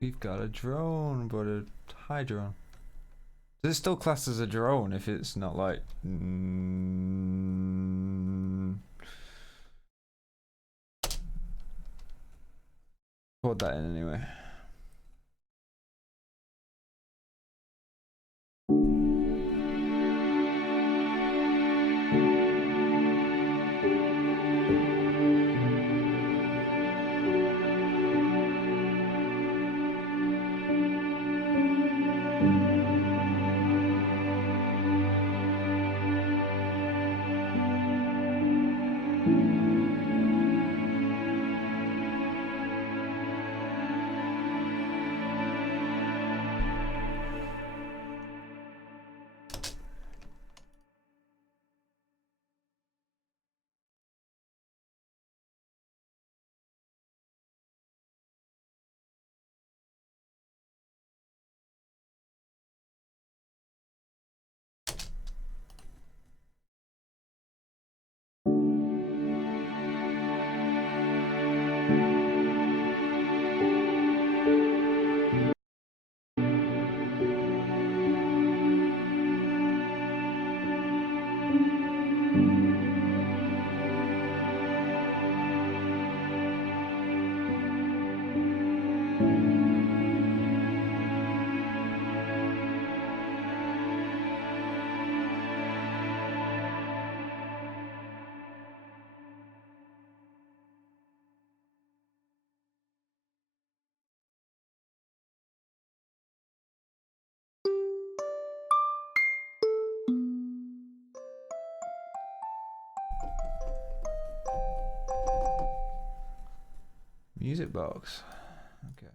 We've got a drone, but a high drone. Does it still class as a drone if it's not like... Put that in anyway. Music box. Okay.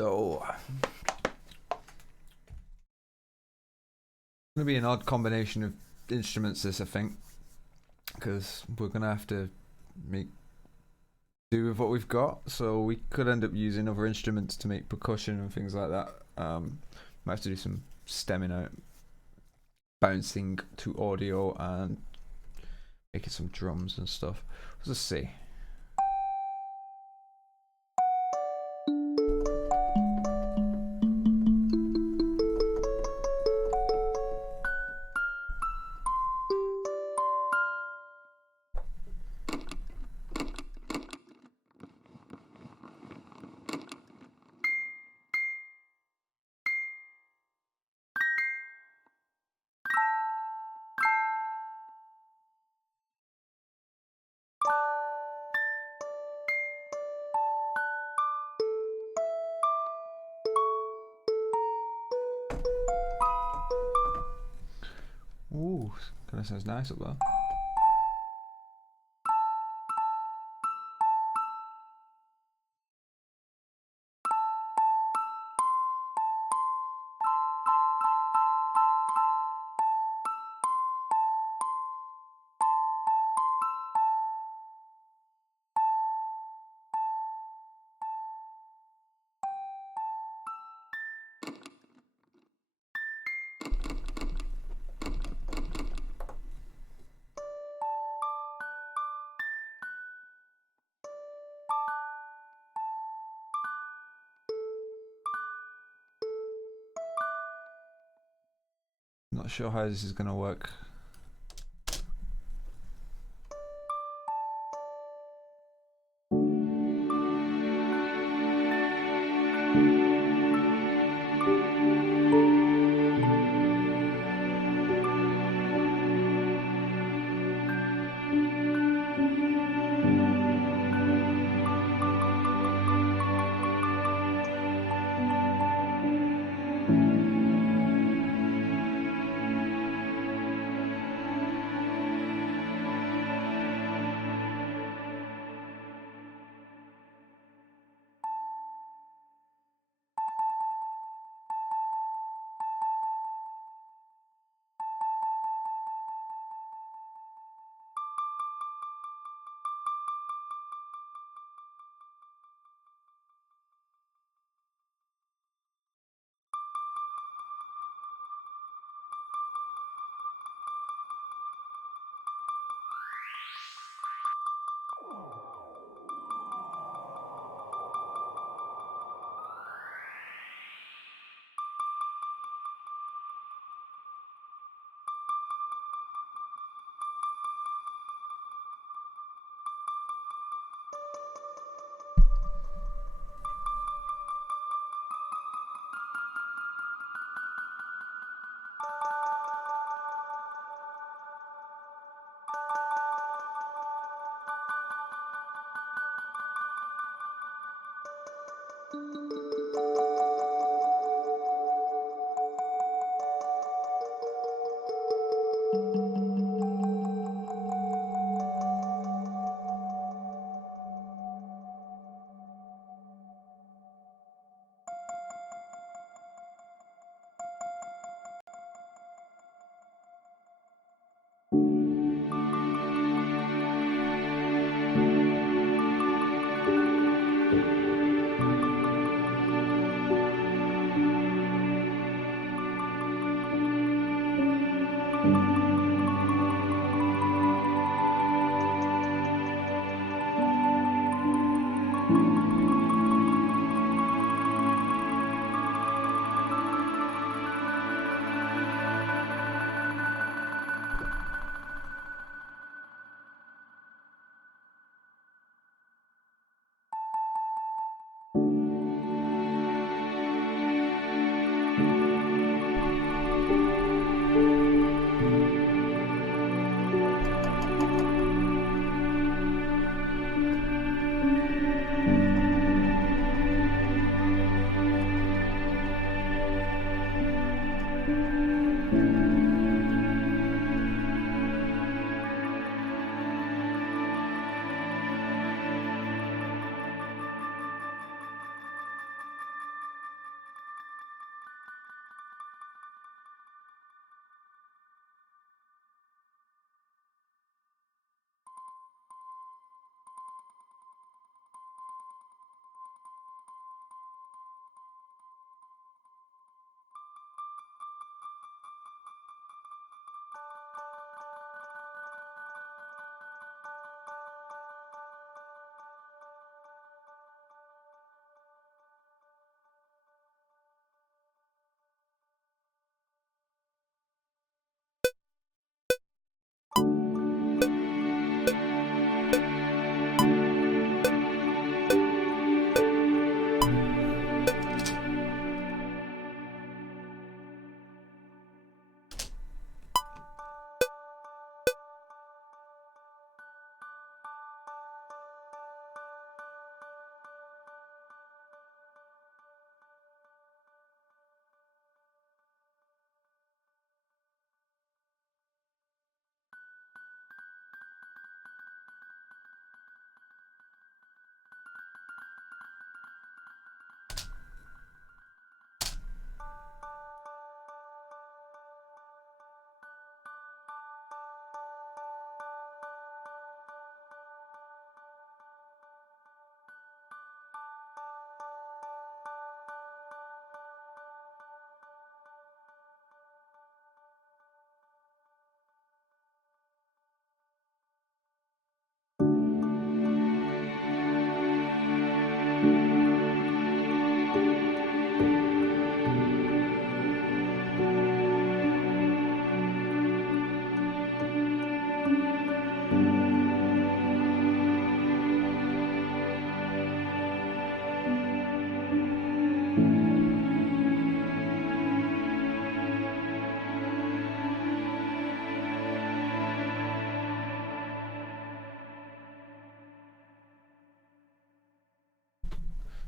So gonna be an odd combination of instruments, this I think, because we're gonna have to make do with what we've got. So we could end up using other instruments to make percussion and things like that. Might have to do some stemming out, bouncing to audio, and making some drums and stuff. Let's see. Ooh, kind of sounds nice up there. Not sure how this is going to work.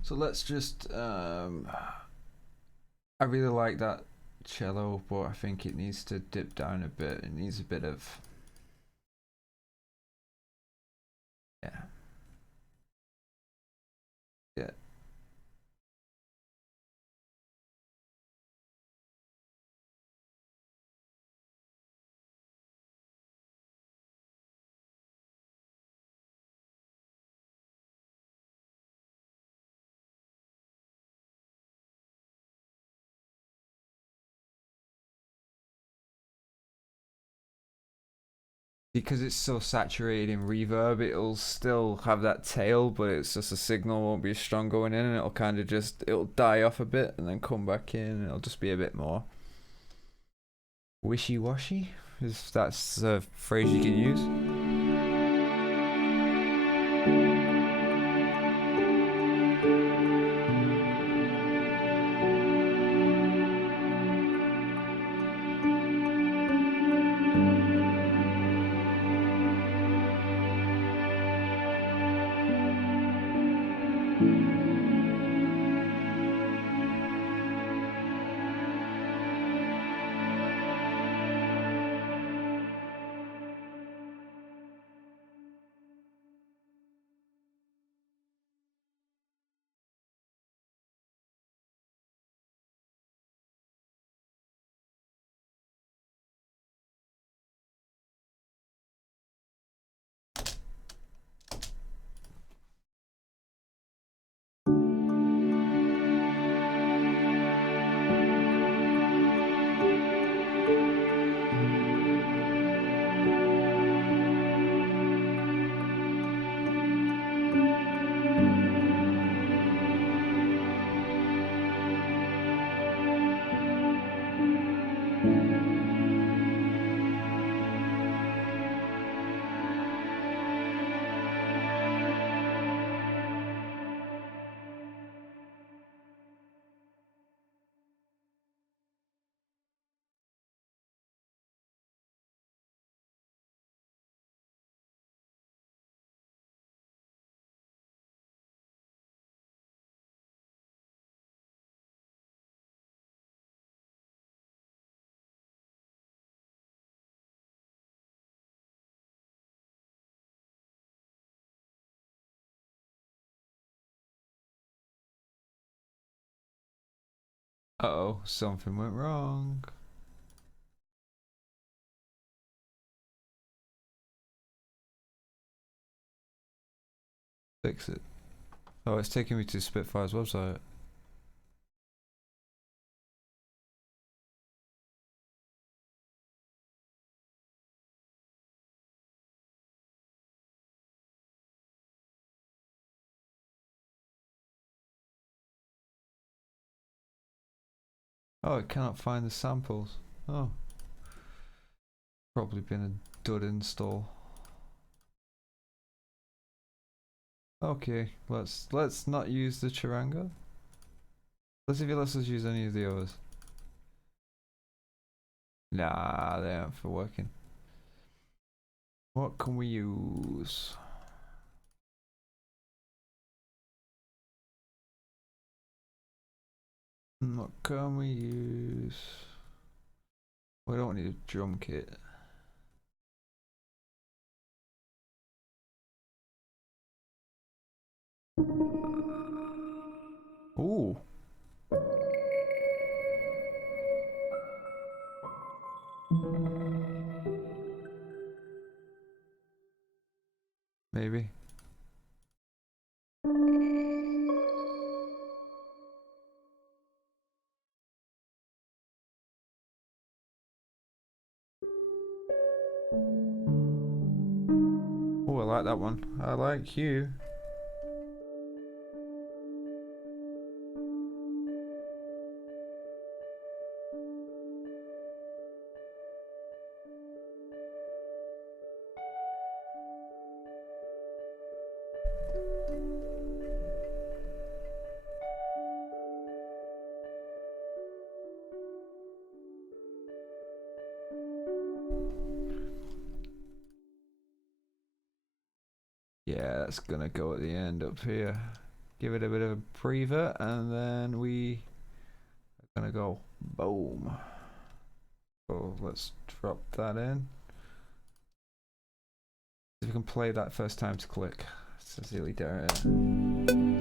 So let's just I really like that cello, but I think it needs to dip down a bit. It needs a bit of, yeah. Yeah. Because it's so saturated in reverb, it'll still have that tail, but it's just a signal won't be as strong going in, and it'll kind of just it'll die off a bit and then come back in, and it'll just be a bit more wishy-washy. If that's a phrase you can use. Uh-oh, something went wrong. Fix it. Oh, it's taking me to Spitfire's website. Oh, it cannot find the samples. Oh, probably been a dud install. Okay, let's not use the charanga. Let's see if it lets us use any of the others. Nah, they aren't for working. What can we use? What can we use? We don't need a drum kit. Ooh. Maybe. Oh, I like that one. I like you. Yeah, that's gonna go at the end up here. give it a bit of a breather, and then we are gonna go boom. So let's drop that in. If you can play that first time to click. Sincerely, Darren.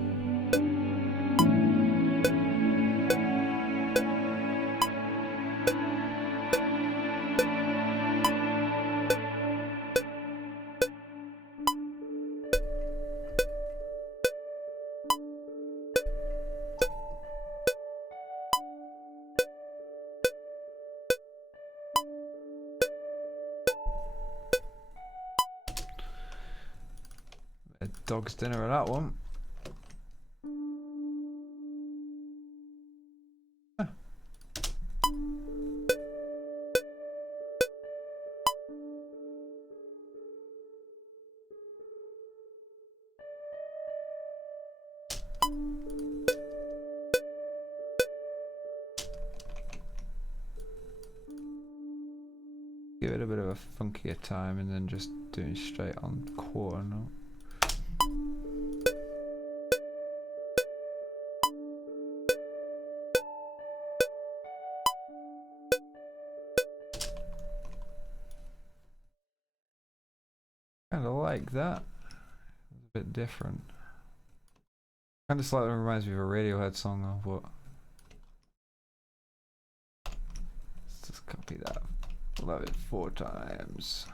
A dog's dinner at that one. Give it a bit of a funkier time and then just doing straight on quarter note. Kind of like that. It's a bit different. Kind of slightly reminds me of a Radiohead song though, but let's just copy that. We'll have it 4 times.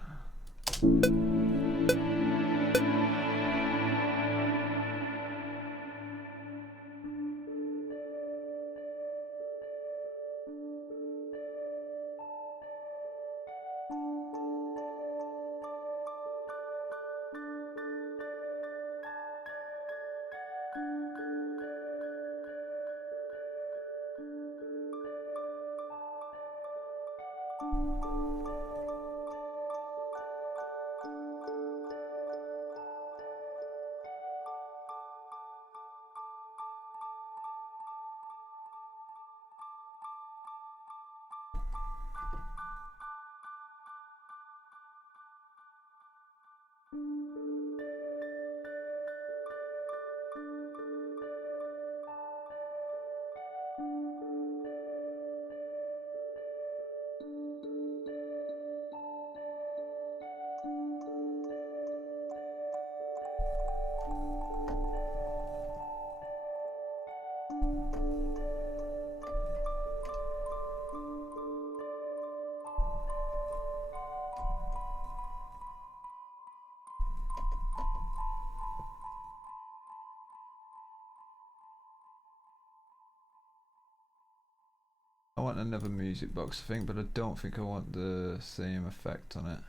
I want another music box thing, but I don't think I want the same effect on it.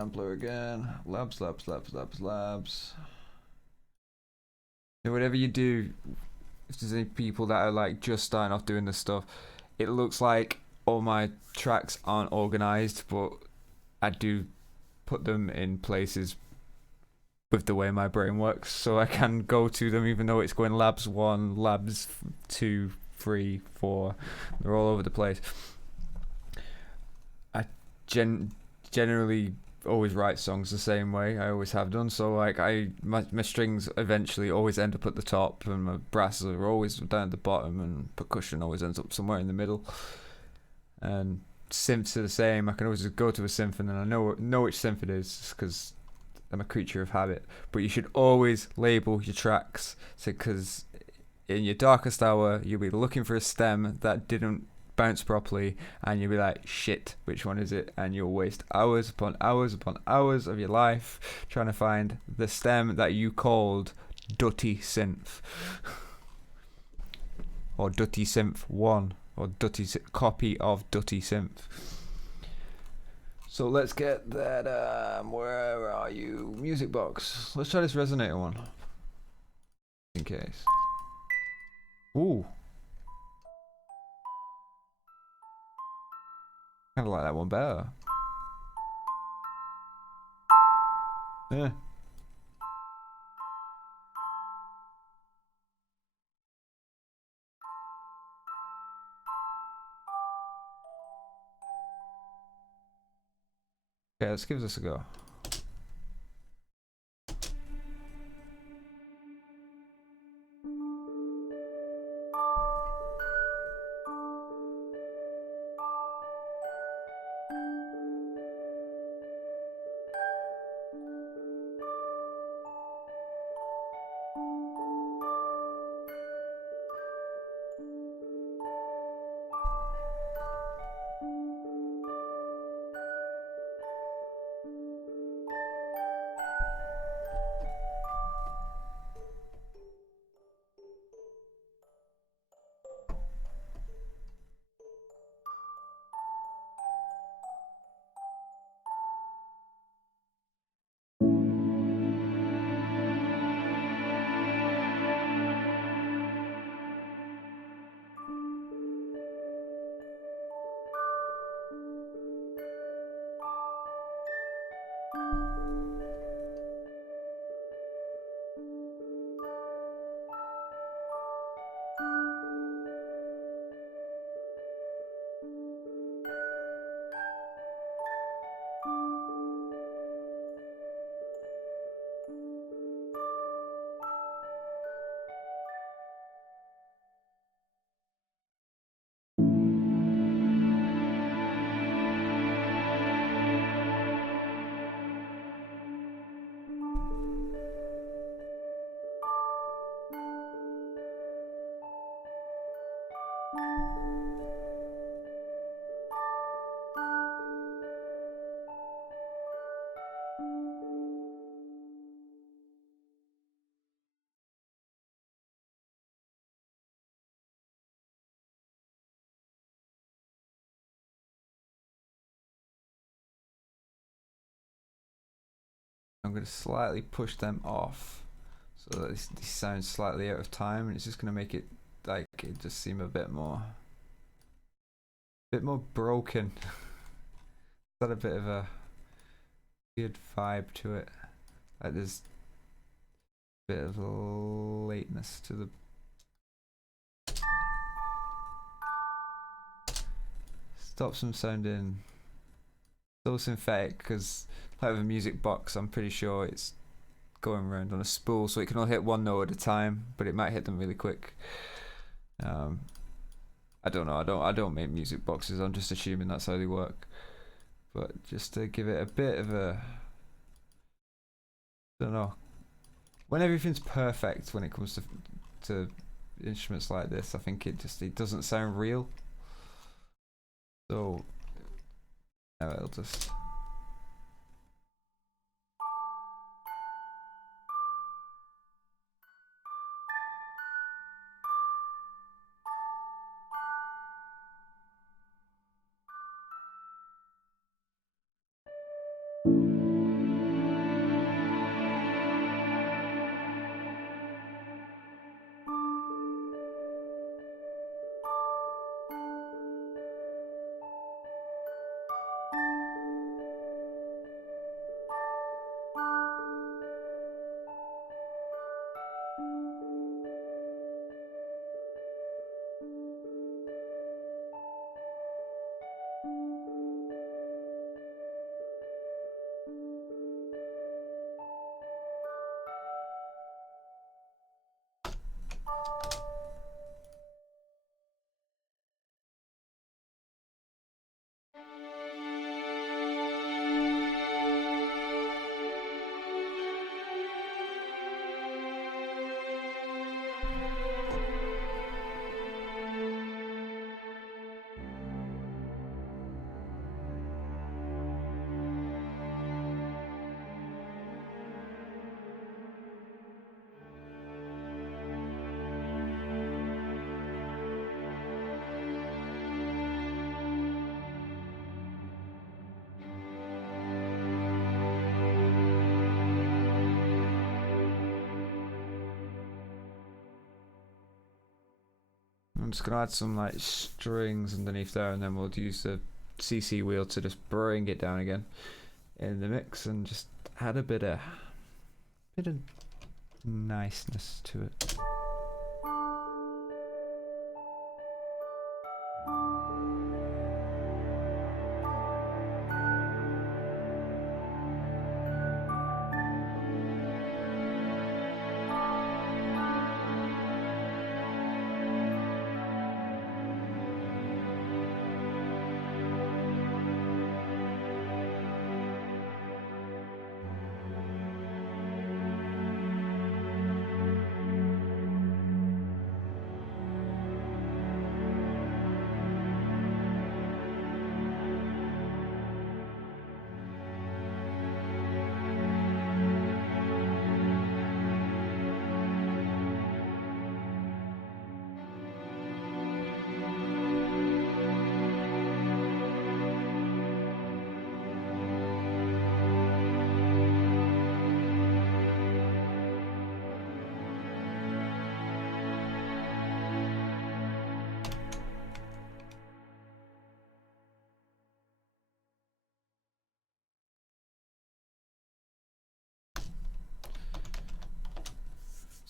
Sampler again. Labs. So whatever you do, if there's any people that are like just starting off doing this stuff, it looks like all my tracks aren't organized, but I do put them in places with the way my brain works, so I can go to them even though it's going labs 1, labs 2, 3, 4. They're all over the place. I generally always write songs the same way. I always have done. So like my strings eventually always end up at the top, and my brasses are always down at the bottom, and percussion always ends up somewhere in the middle. And synths are the same. I can always just go to a synth and then I know which synth it is because I'm a creature of habit. But you should always label your tracks, because in your darkest hour you'll be looking for a stem that didn't bounce properly, and you'll be like, shit, which one is it? And you'll waste hours upon hours upon hours of your life trying to find the stem that you called Dutty Synth or Dutty Synth 1 or Dutty copy of Dutty Synth. So let's get that, where are you? Music box. Let's try this resonator one. In case. Ooh. Kind of like that one better. Yeah. Okay, let's give this a go. I'm going to slightly push them off so that this sounds slightly out of time, and it's just going to make it like it just seem a bit more broken. Got a bit of a weird vibe to it. Like there's a bit of lateness to the stops them sounding so synthetic, because like with a music box, I'm pretty sure it's going around on a spool, so it can only hit one note at a time, but it might hit them really quick. I don't know. I don't make music boxes. I'm just assuming that's how they work. But just to give it a bit of a, I don't know. When everything's perfect when it comes to instruments like this, I think it doesn't sound real. So no, it'll just. I'm just gonna add some like strings underneath there, and then we'll use the CC wheel to just bring it down again in the mix and just add a bit of niceness to it.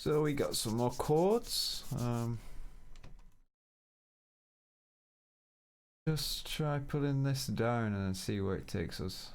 So we got some more chords. Just try putting this down and then see where it takes us.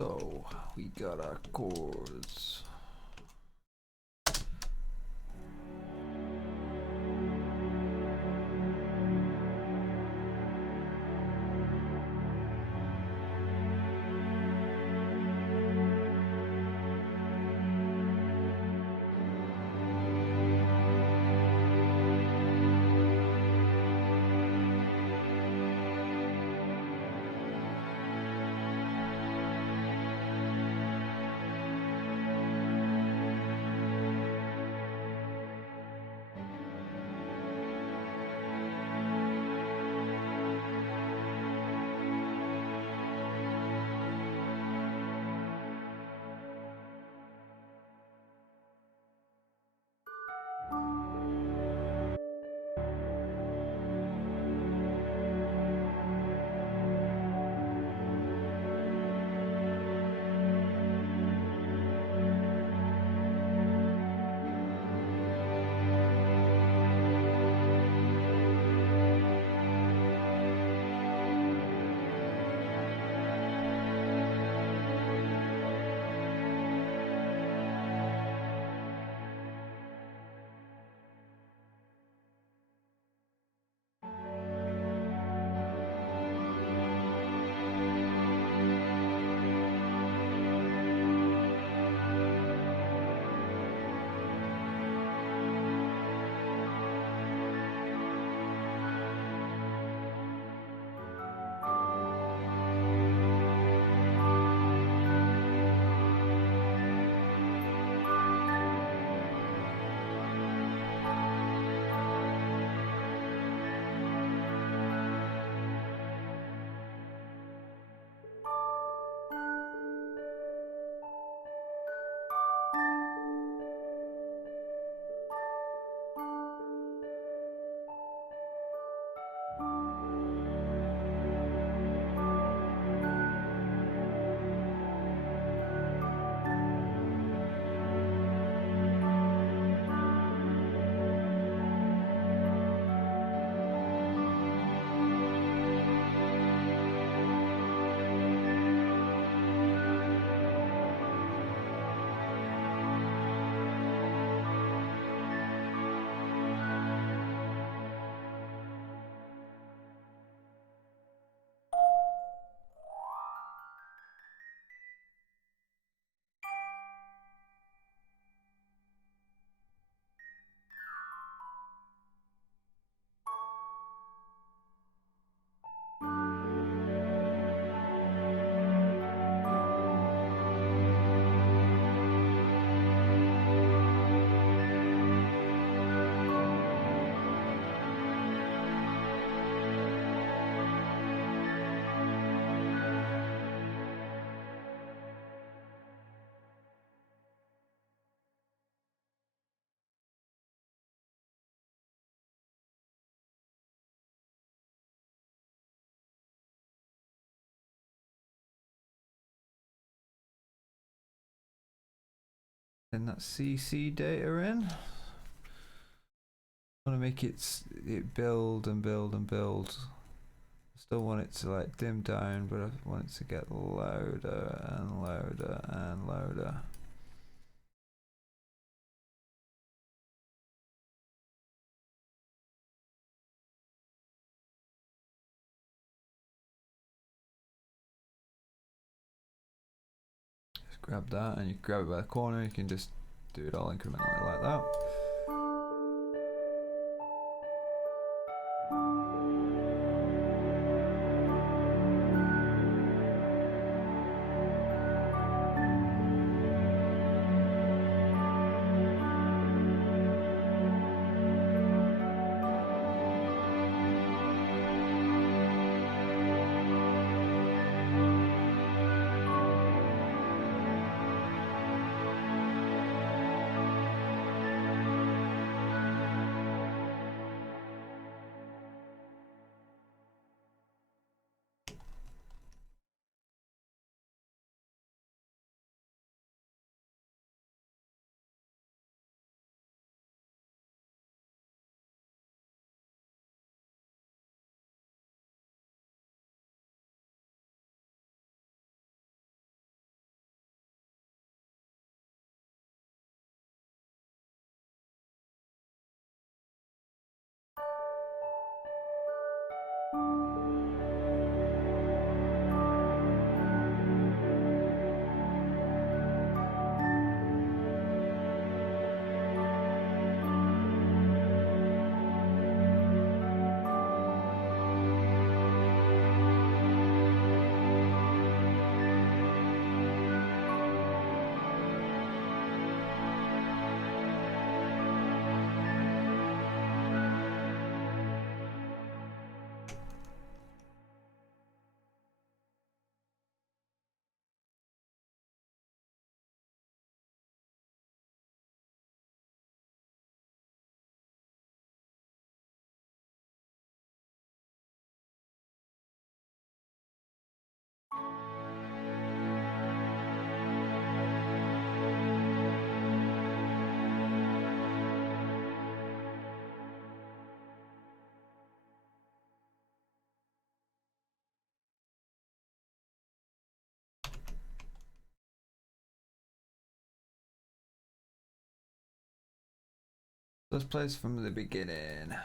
So we got our chords. And that CC data in. I want to make it build and build and build. Still want it to like dim down, but I want it to get louder and louder and louder. Just grab that, and you grab it by the corner. You can just do it all incrementally like that. Let's play this from the beginning.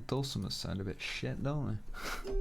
All dulcimers sound a bit shit, don't they?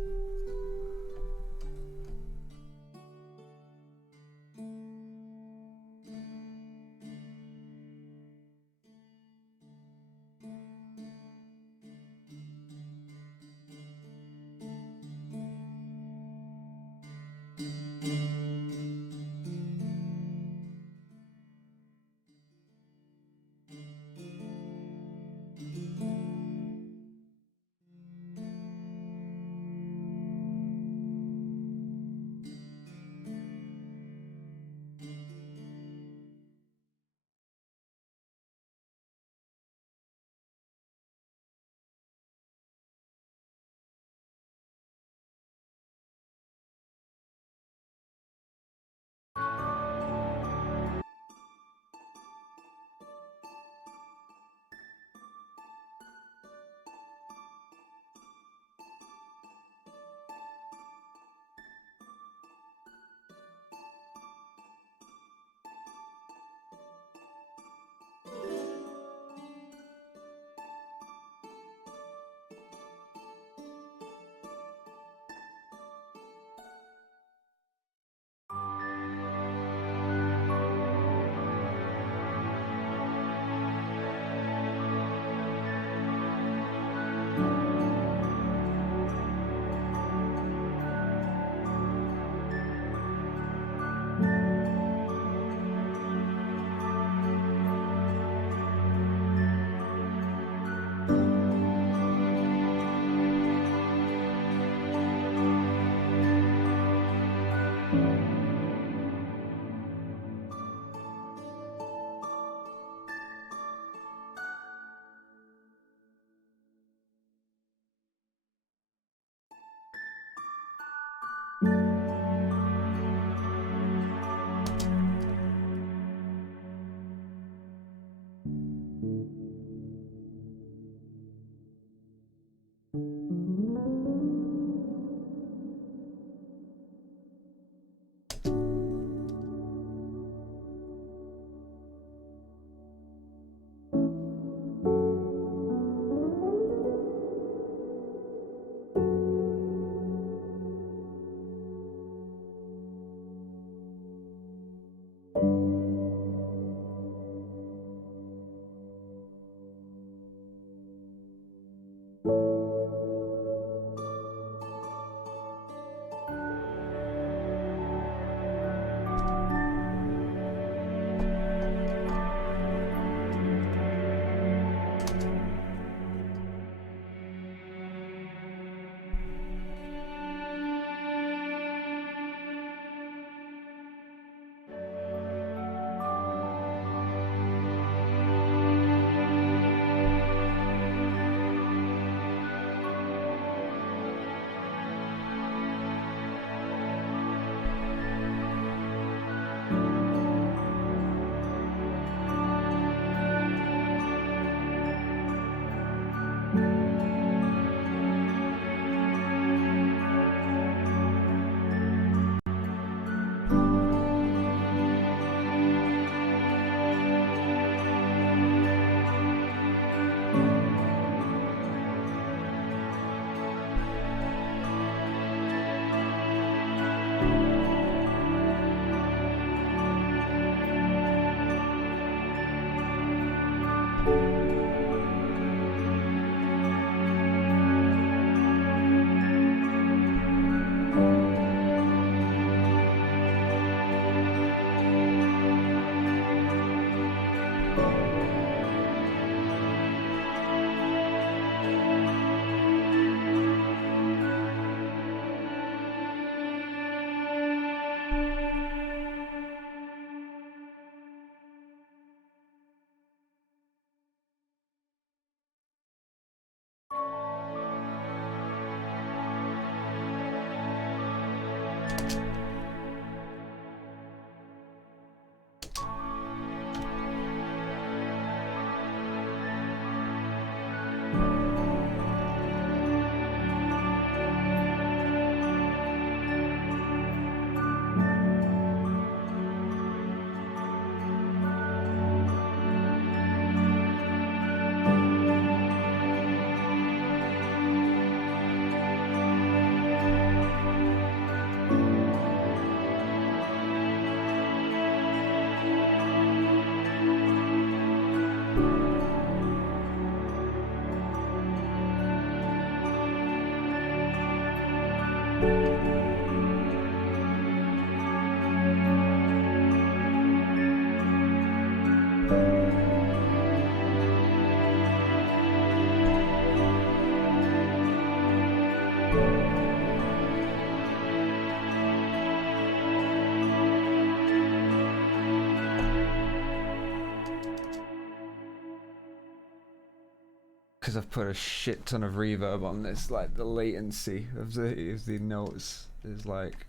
because I've put a shit ton of reverb on this. Like the latency of the notes is like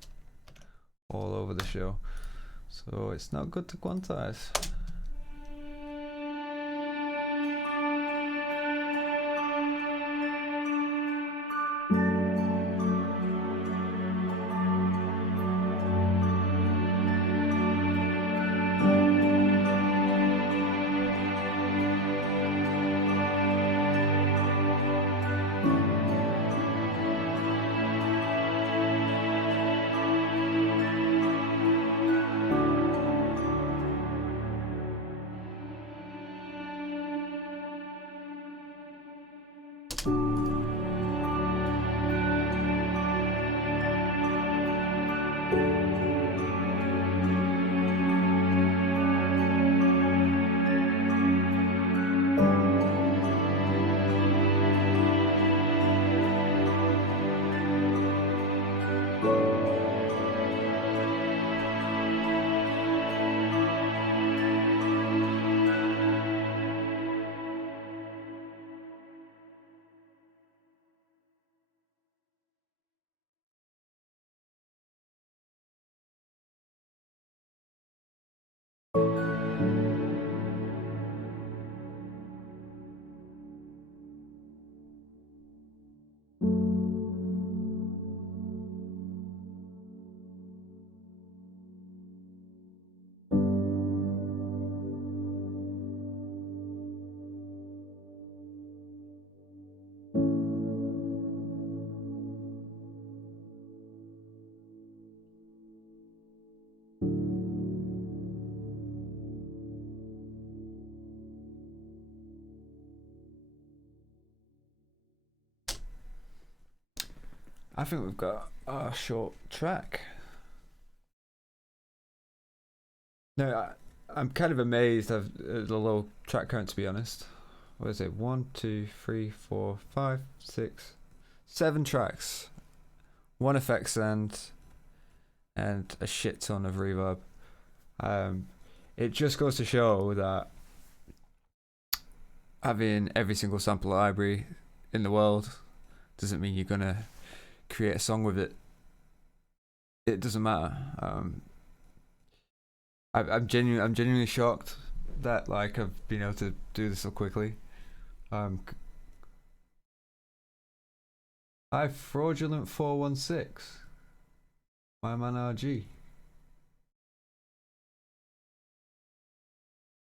all over the show, so it's not good to quantize. I think we've got a short track. No, I'm kind of amazed at the low track count, to be honest. What is it? 1, 2, 3, 4, 5, 6, 7 tracks, one effects and a shit ton of reverb. It just goes to show that having every single sample library in the world doesn't mean you're gonna create a song with it. It doesn't matter. I'm genuinely shocked that like I've been able to do this so quickly. Hi, fraudulent 416. My man RG.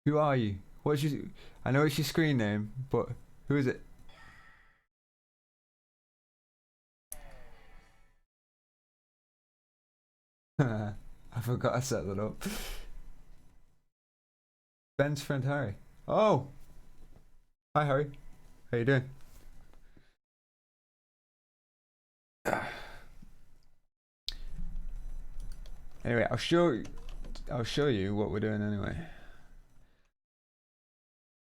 Who are you? What's your? I know it's your screen name, but who is it? I forgot I set that up. Ben's friend Harry. Oh, hi Harry. How you doing? Anyway, I'll show you what we're doing anyway.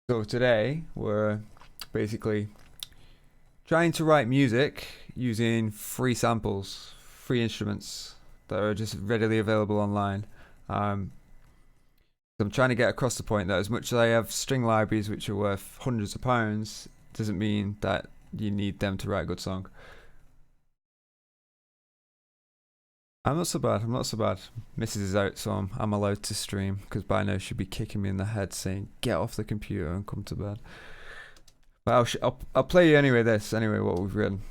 So today we're basically trying to write music using free samples, free instruments that are just readily available online. I'm trying to get across the point that as much as I have string libraries which are worth hundreds of pounds, doesn't mean that you need them to write a good song. I'm not so bad. Mrs. is out, so I'm allowed to stream because by now she'd be kicking me in the head saying, "Get off the computer and come to bed." But I'll play you anyway. What we've written.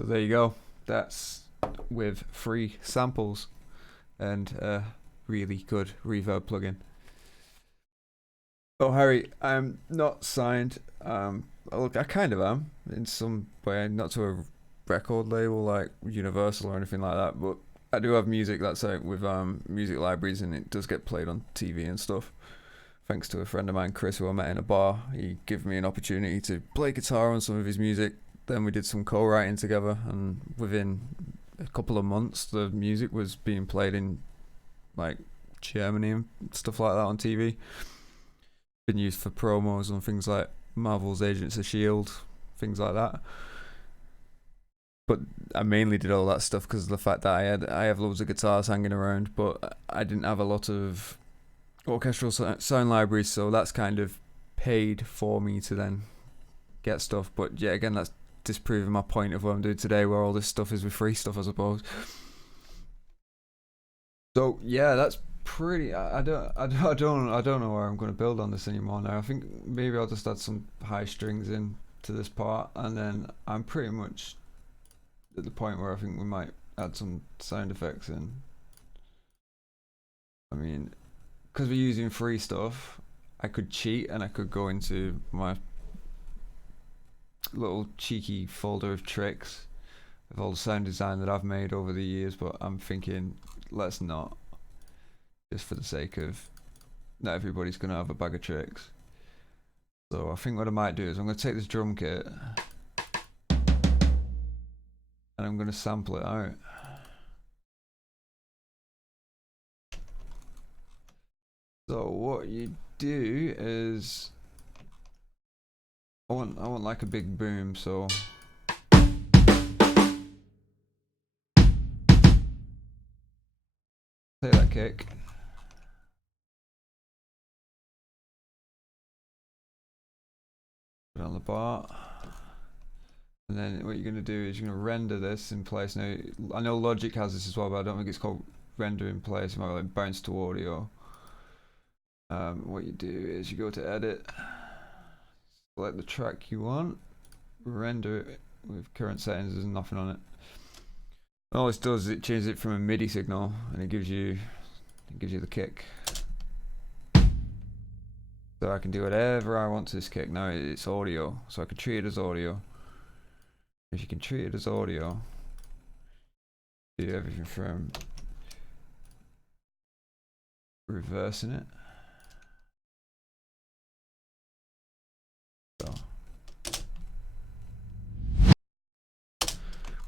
So there you go. That's with free samples and a really good reverb plugin. Oh, Harry, I'm not signed. Look, I kind of am in some way, not to a record label like Universal or anything like that, but I do have music that's out with music libraries, and it does get played on TV and stuff. Thanks to a friend of mine, Chris, who I met in a bar. He gave me an opportunity to play guitar on some of his music. Then we did some co-writing together, and within a couple of months, the music was being played in like Germany and stuff like that on TV. Been used for promos on things like Marvel's Agents of S.H.I.E.L.D., things like that. But I mainly did all that stuff because of the fact that I have loads of guitars hanging around, but I didn't have a lot of orchestral sound libraries, so that's kind of paid for me to then get stuff. But yeah, again, that's disproving my point of what I'm doing today, where all this stuff is with free stuff, I suppose. So yeah, that's pretty. I don't know where I'm going to build on this anymore now. I think maybe I'll just add some high strings in to this part, and then I'm pretty much at the point where I think we might add some sound effects in. I mean, because we're using free stuff, I could cheat and I could go into my little cheeky folder of tricks of all the sound design that I've made over the years, but I'm thinking let's not, just for the sake of not everybody's gonna have a bag of tricks. So I think what I might do is I'm gonna take this drum kit and I'm gonna sample it out. So what you do is I want like a big boom, so take that kick. Put it on the bar. And then what you're going to do is you're going to render this in place. Now, I know Logic has this as well, but I don't think it's called render in place. It might be like bounce to audio. What you do is you go to edit, select the track you want, render it with current settings. There's nothing on it. All this does is it changes it from a MIDI signal, and it gives you the kick. So I can do whatever I want to this kick. Now it's audio, so I can treat it as audio. If you can treat it as audio, do everything from reversing it. So,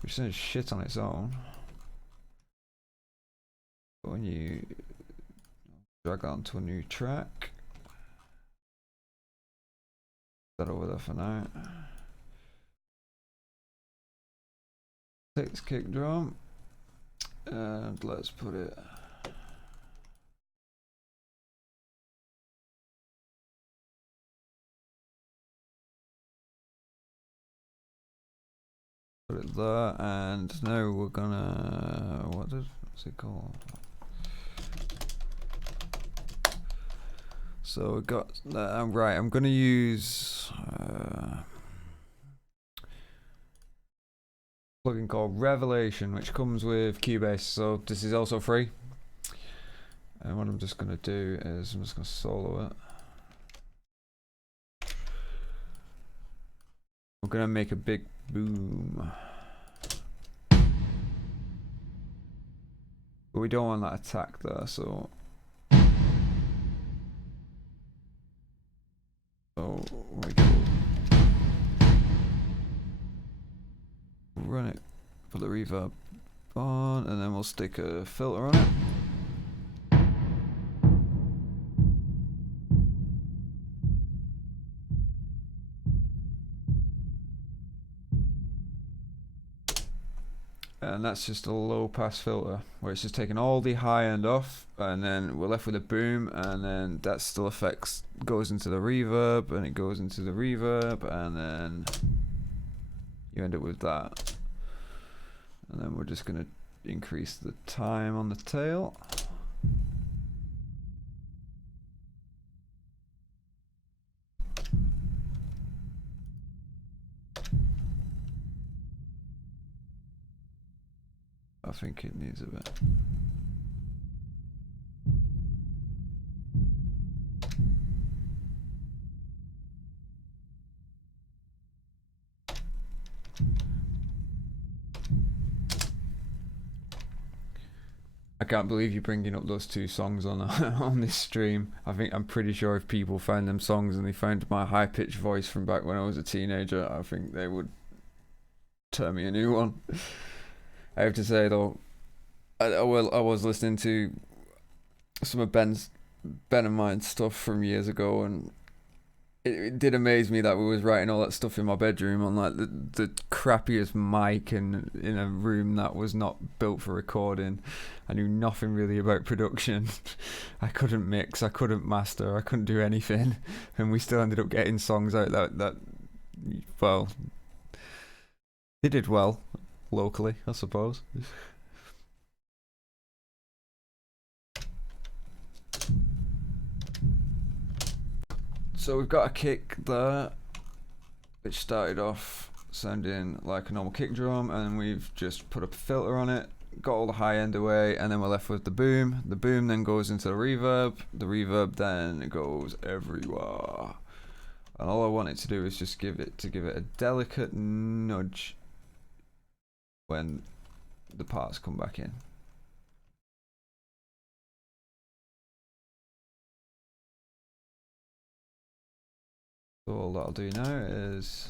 which sounds shit on its own. But when you drag that onto a new track, that over there for now. Take this kick drum and let's put it there, and now we're gonna what's it called? So we got that. Right, I'm gonna use plugin called Revelation, which comes with Cubase, so this is also free. And what I'm just gonna do is I'm just gonna solo it. We're gonna make a big boom, but we don't want that attack there, so we go run it, put the reverb on, and then we'll stick a filter on it. And that's just a low pass filter where it's just taking all the high end off, and then we're left with a boom, and then that still affects, goes into the reverb, and it goes into the reverb, and then you end up with that. And then we're just going to increase the time on the tail. think it needs a bit. I can't believe you're bringing up those two songs on on this stream. I'm pretty sure if people found them songs and they found my high-pitched voice from back when I was a teenager, I think they would turn me a new one. I have to say though, I was listening to some of Ben and mine's stuff from years ago, and it did amaze me that we was writing all that stuff in my bedroom on like the crappiest mic and in a room that was not built for recording. I knew nothing really about production. I couldn't mix, I couldn't master, I couldn't do anything, and we still ended up getting songs out that well, they did well locally, I suppose. So we've got a kick there, which started off sounding like a normal kick drum, and we've just put a filter on it, got all the high end away, and then we're left with the boom. The boom then goes into the reverb then goes everywhere. And all I want it to do is just give it a delicate nudge when the parts come back in. So all that'll do now is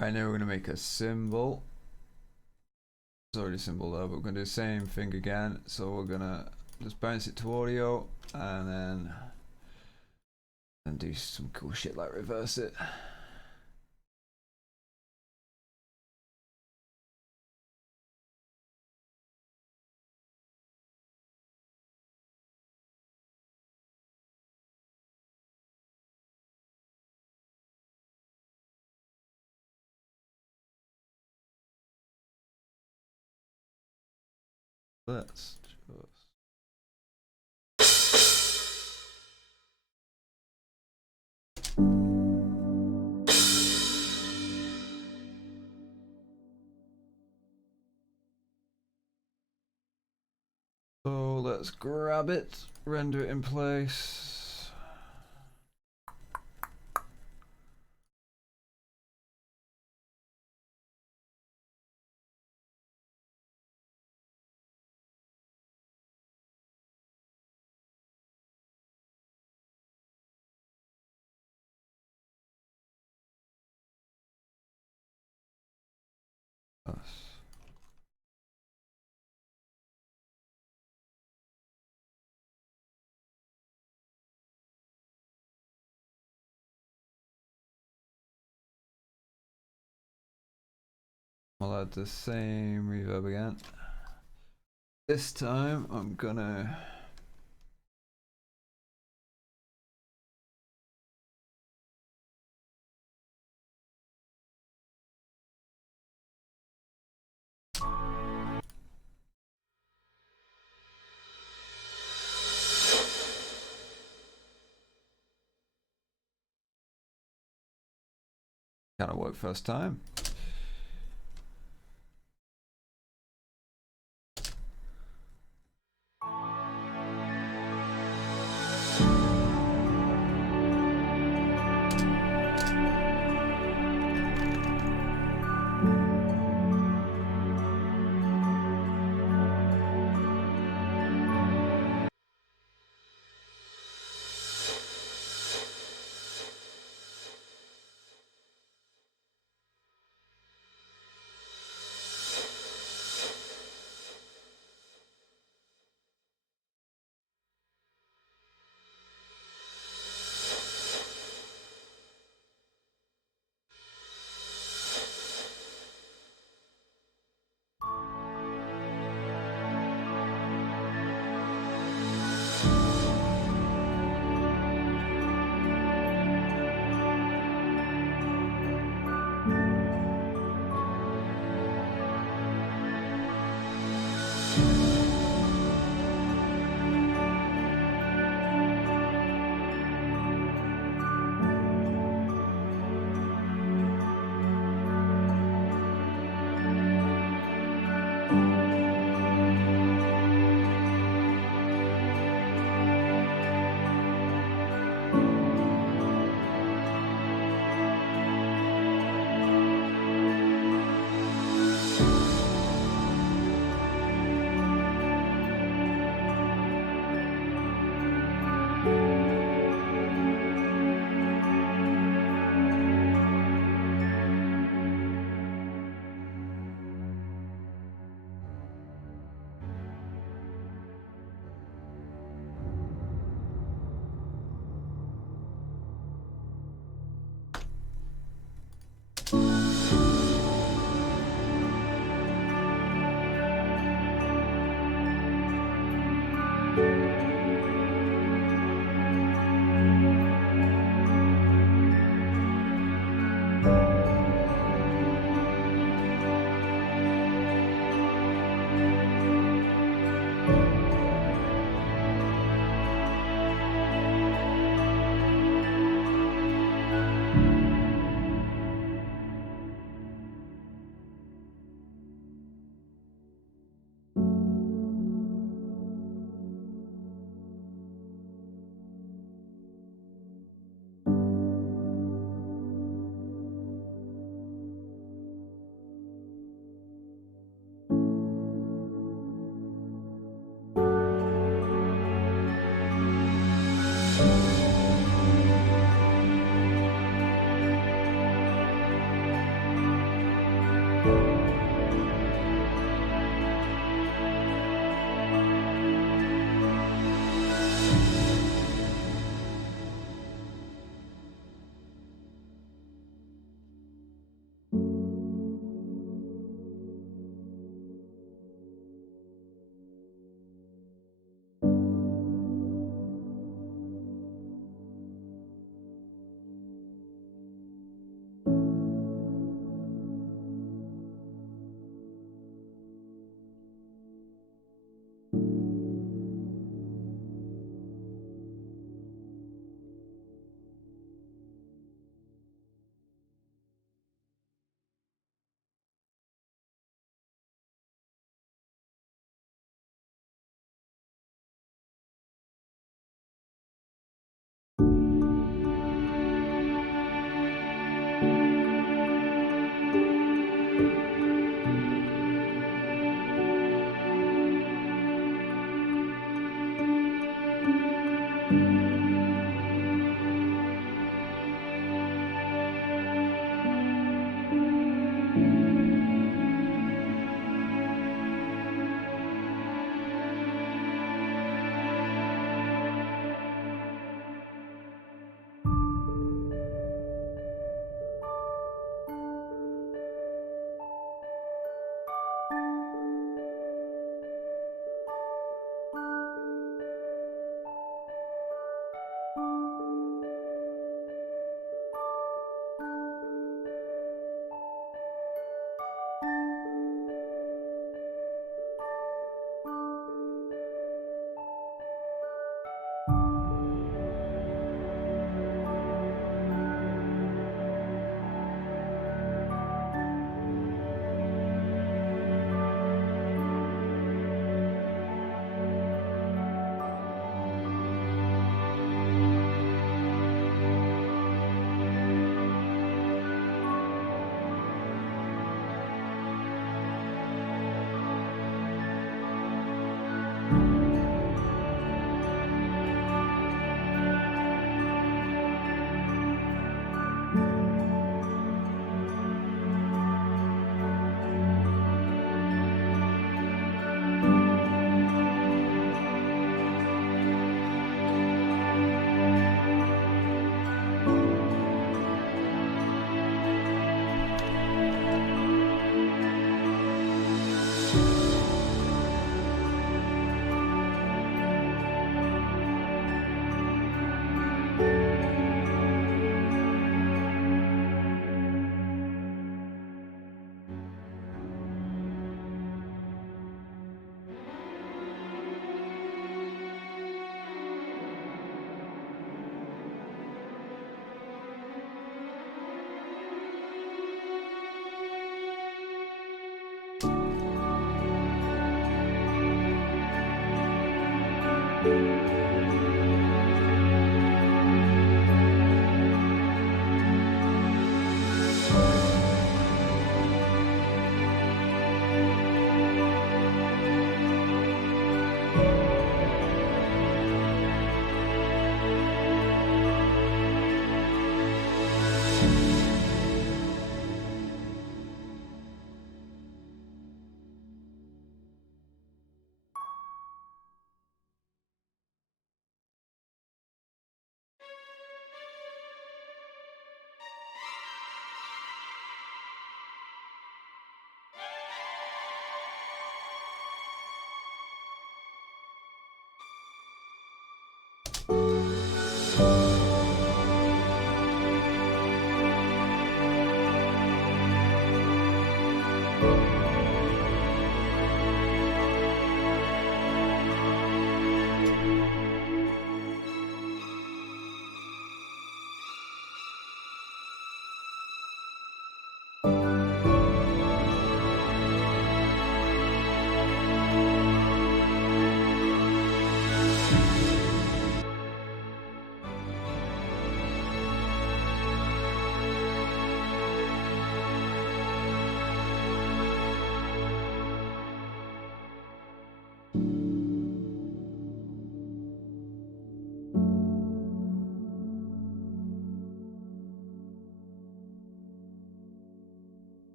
Right, now we're gonna make a symbol. It's already a symbol though, but we're gonna do the same thing again. So we're gonna just bounce it to audio and then do some cool shit like reverse it. Let's just so let's grab it, render it in place. I'll add the same reverb again. This time I'm gonna kind of work first time.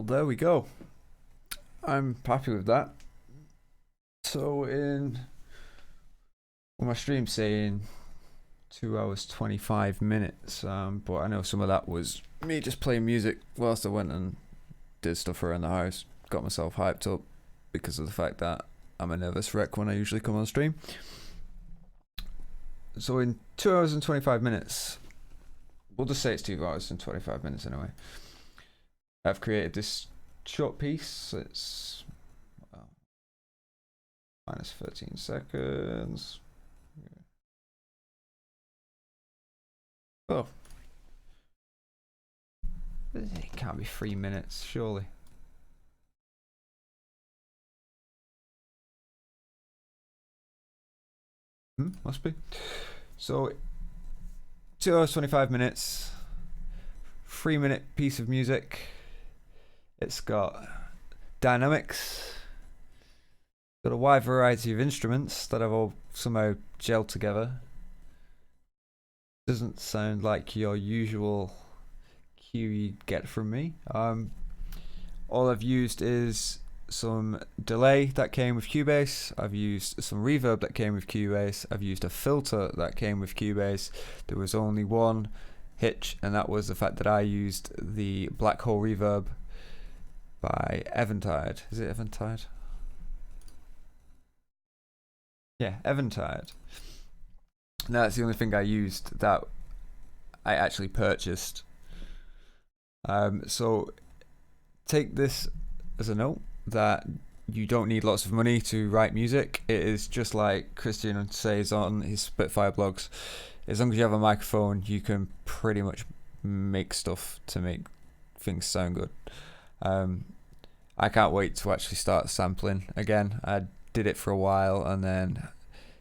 Well, there we go. I'm happy with that. So my stream's saying 2 hours 25 minutes, but I know some of that was me just playing music whilst I went and did stuff around the house, got myself hyped up because of the fact that I'm a nervous wreck when I usually come on stream. So in 2 hours and 25 minutes, we'll just say it's 2 hours and 25 minutes anyway, I've created this short piece. It's minus 13 seconds. Oh, it can't be 3 minutes, surely. Must be. So 2 hours 25 minutes, 3-minute piece of music. It's got dynamics, got a wide variety of instruments that have all somehow gelled together. Doesn't sound like your usual cue you'd get from me. All I've used is some delay that came with Cubase. I've used some reverb that came with Cubase. I've used a filter that came with Cubase. There was only one hitch, and that was the fact that I used the Black Hole Reverb by Eventide. Is it Eventide? Yeah, Eventide. And that's the only thing I used that I actually purchased. So take this as a note that you don't need lots of money to write music. It is just like Christian says on his Spitfire blogs. As long as you have a microphone, you can pretty much make stuff to make things sound good. I can't wait to actually start sampling again. I did it for a while and then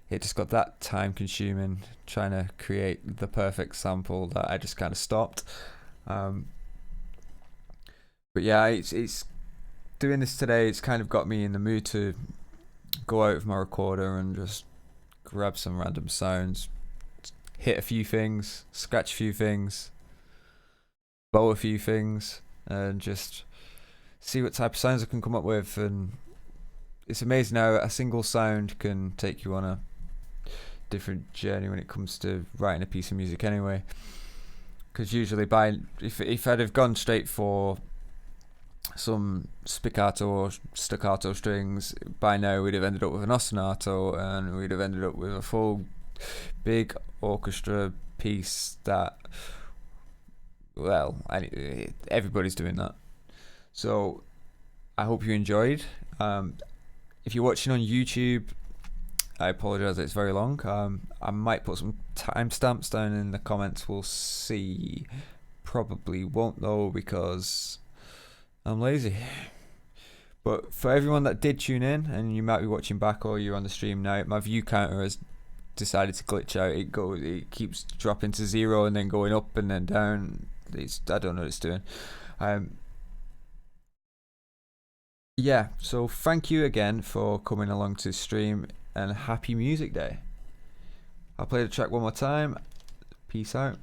it just got that time consuming trying to create the perfect sample that I just kind of stopped. But yeah, it's doing this today. It's kind of got me in the mood to go out with my recorder and just grab some random sounds, hit a few things, scratch a few things, bow a few things, and just see what type of sounds I can come up with. And it's amazing how a single sound can take you on a different journey when it comes to writing a piece of music anyway. Because usually if I'd have gone straight for some spiccato or staccato strings, by now we'd have ended up with an ostinato and we'd have ended up with a full big orchestra piece that, well, everybody's doing that. So I hope you enjoyed. If you're watching on YouTube, I apologise that it's very long. I might put some timestamps down in the comments. We'll see. Probably won't though because I'm lazy. But for everyone that did tune in, and you might be watching back or you're on the stream now, my view counter has decided to glitch out. It keeps dropping to 0 and then going up and then down. I don't know what it's doing. Yeah, so thank you again for coming along to stream and happy music day. I'll play the track one more time. Peace out.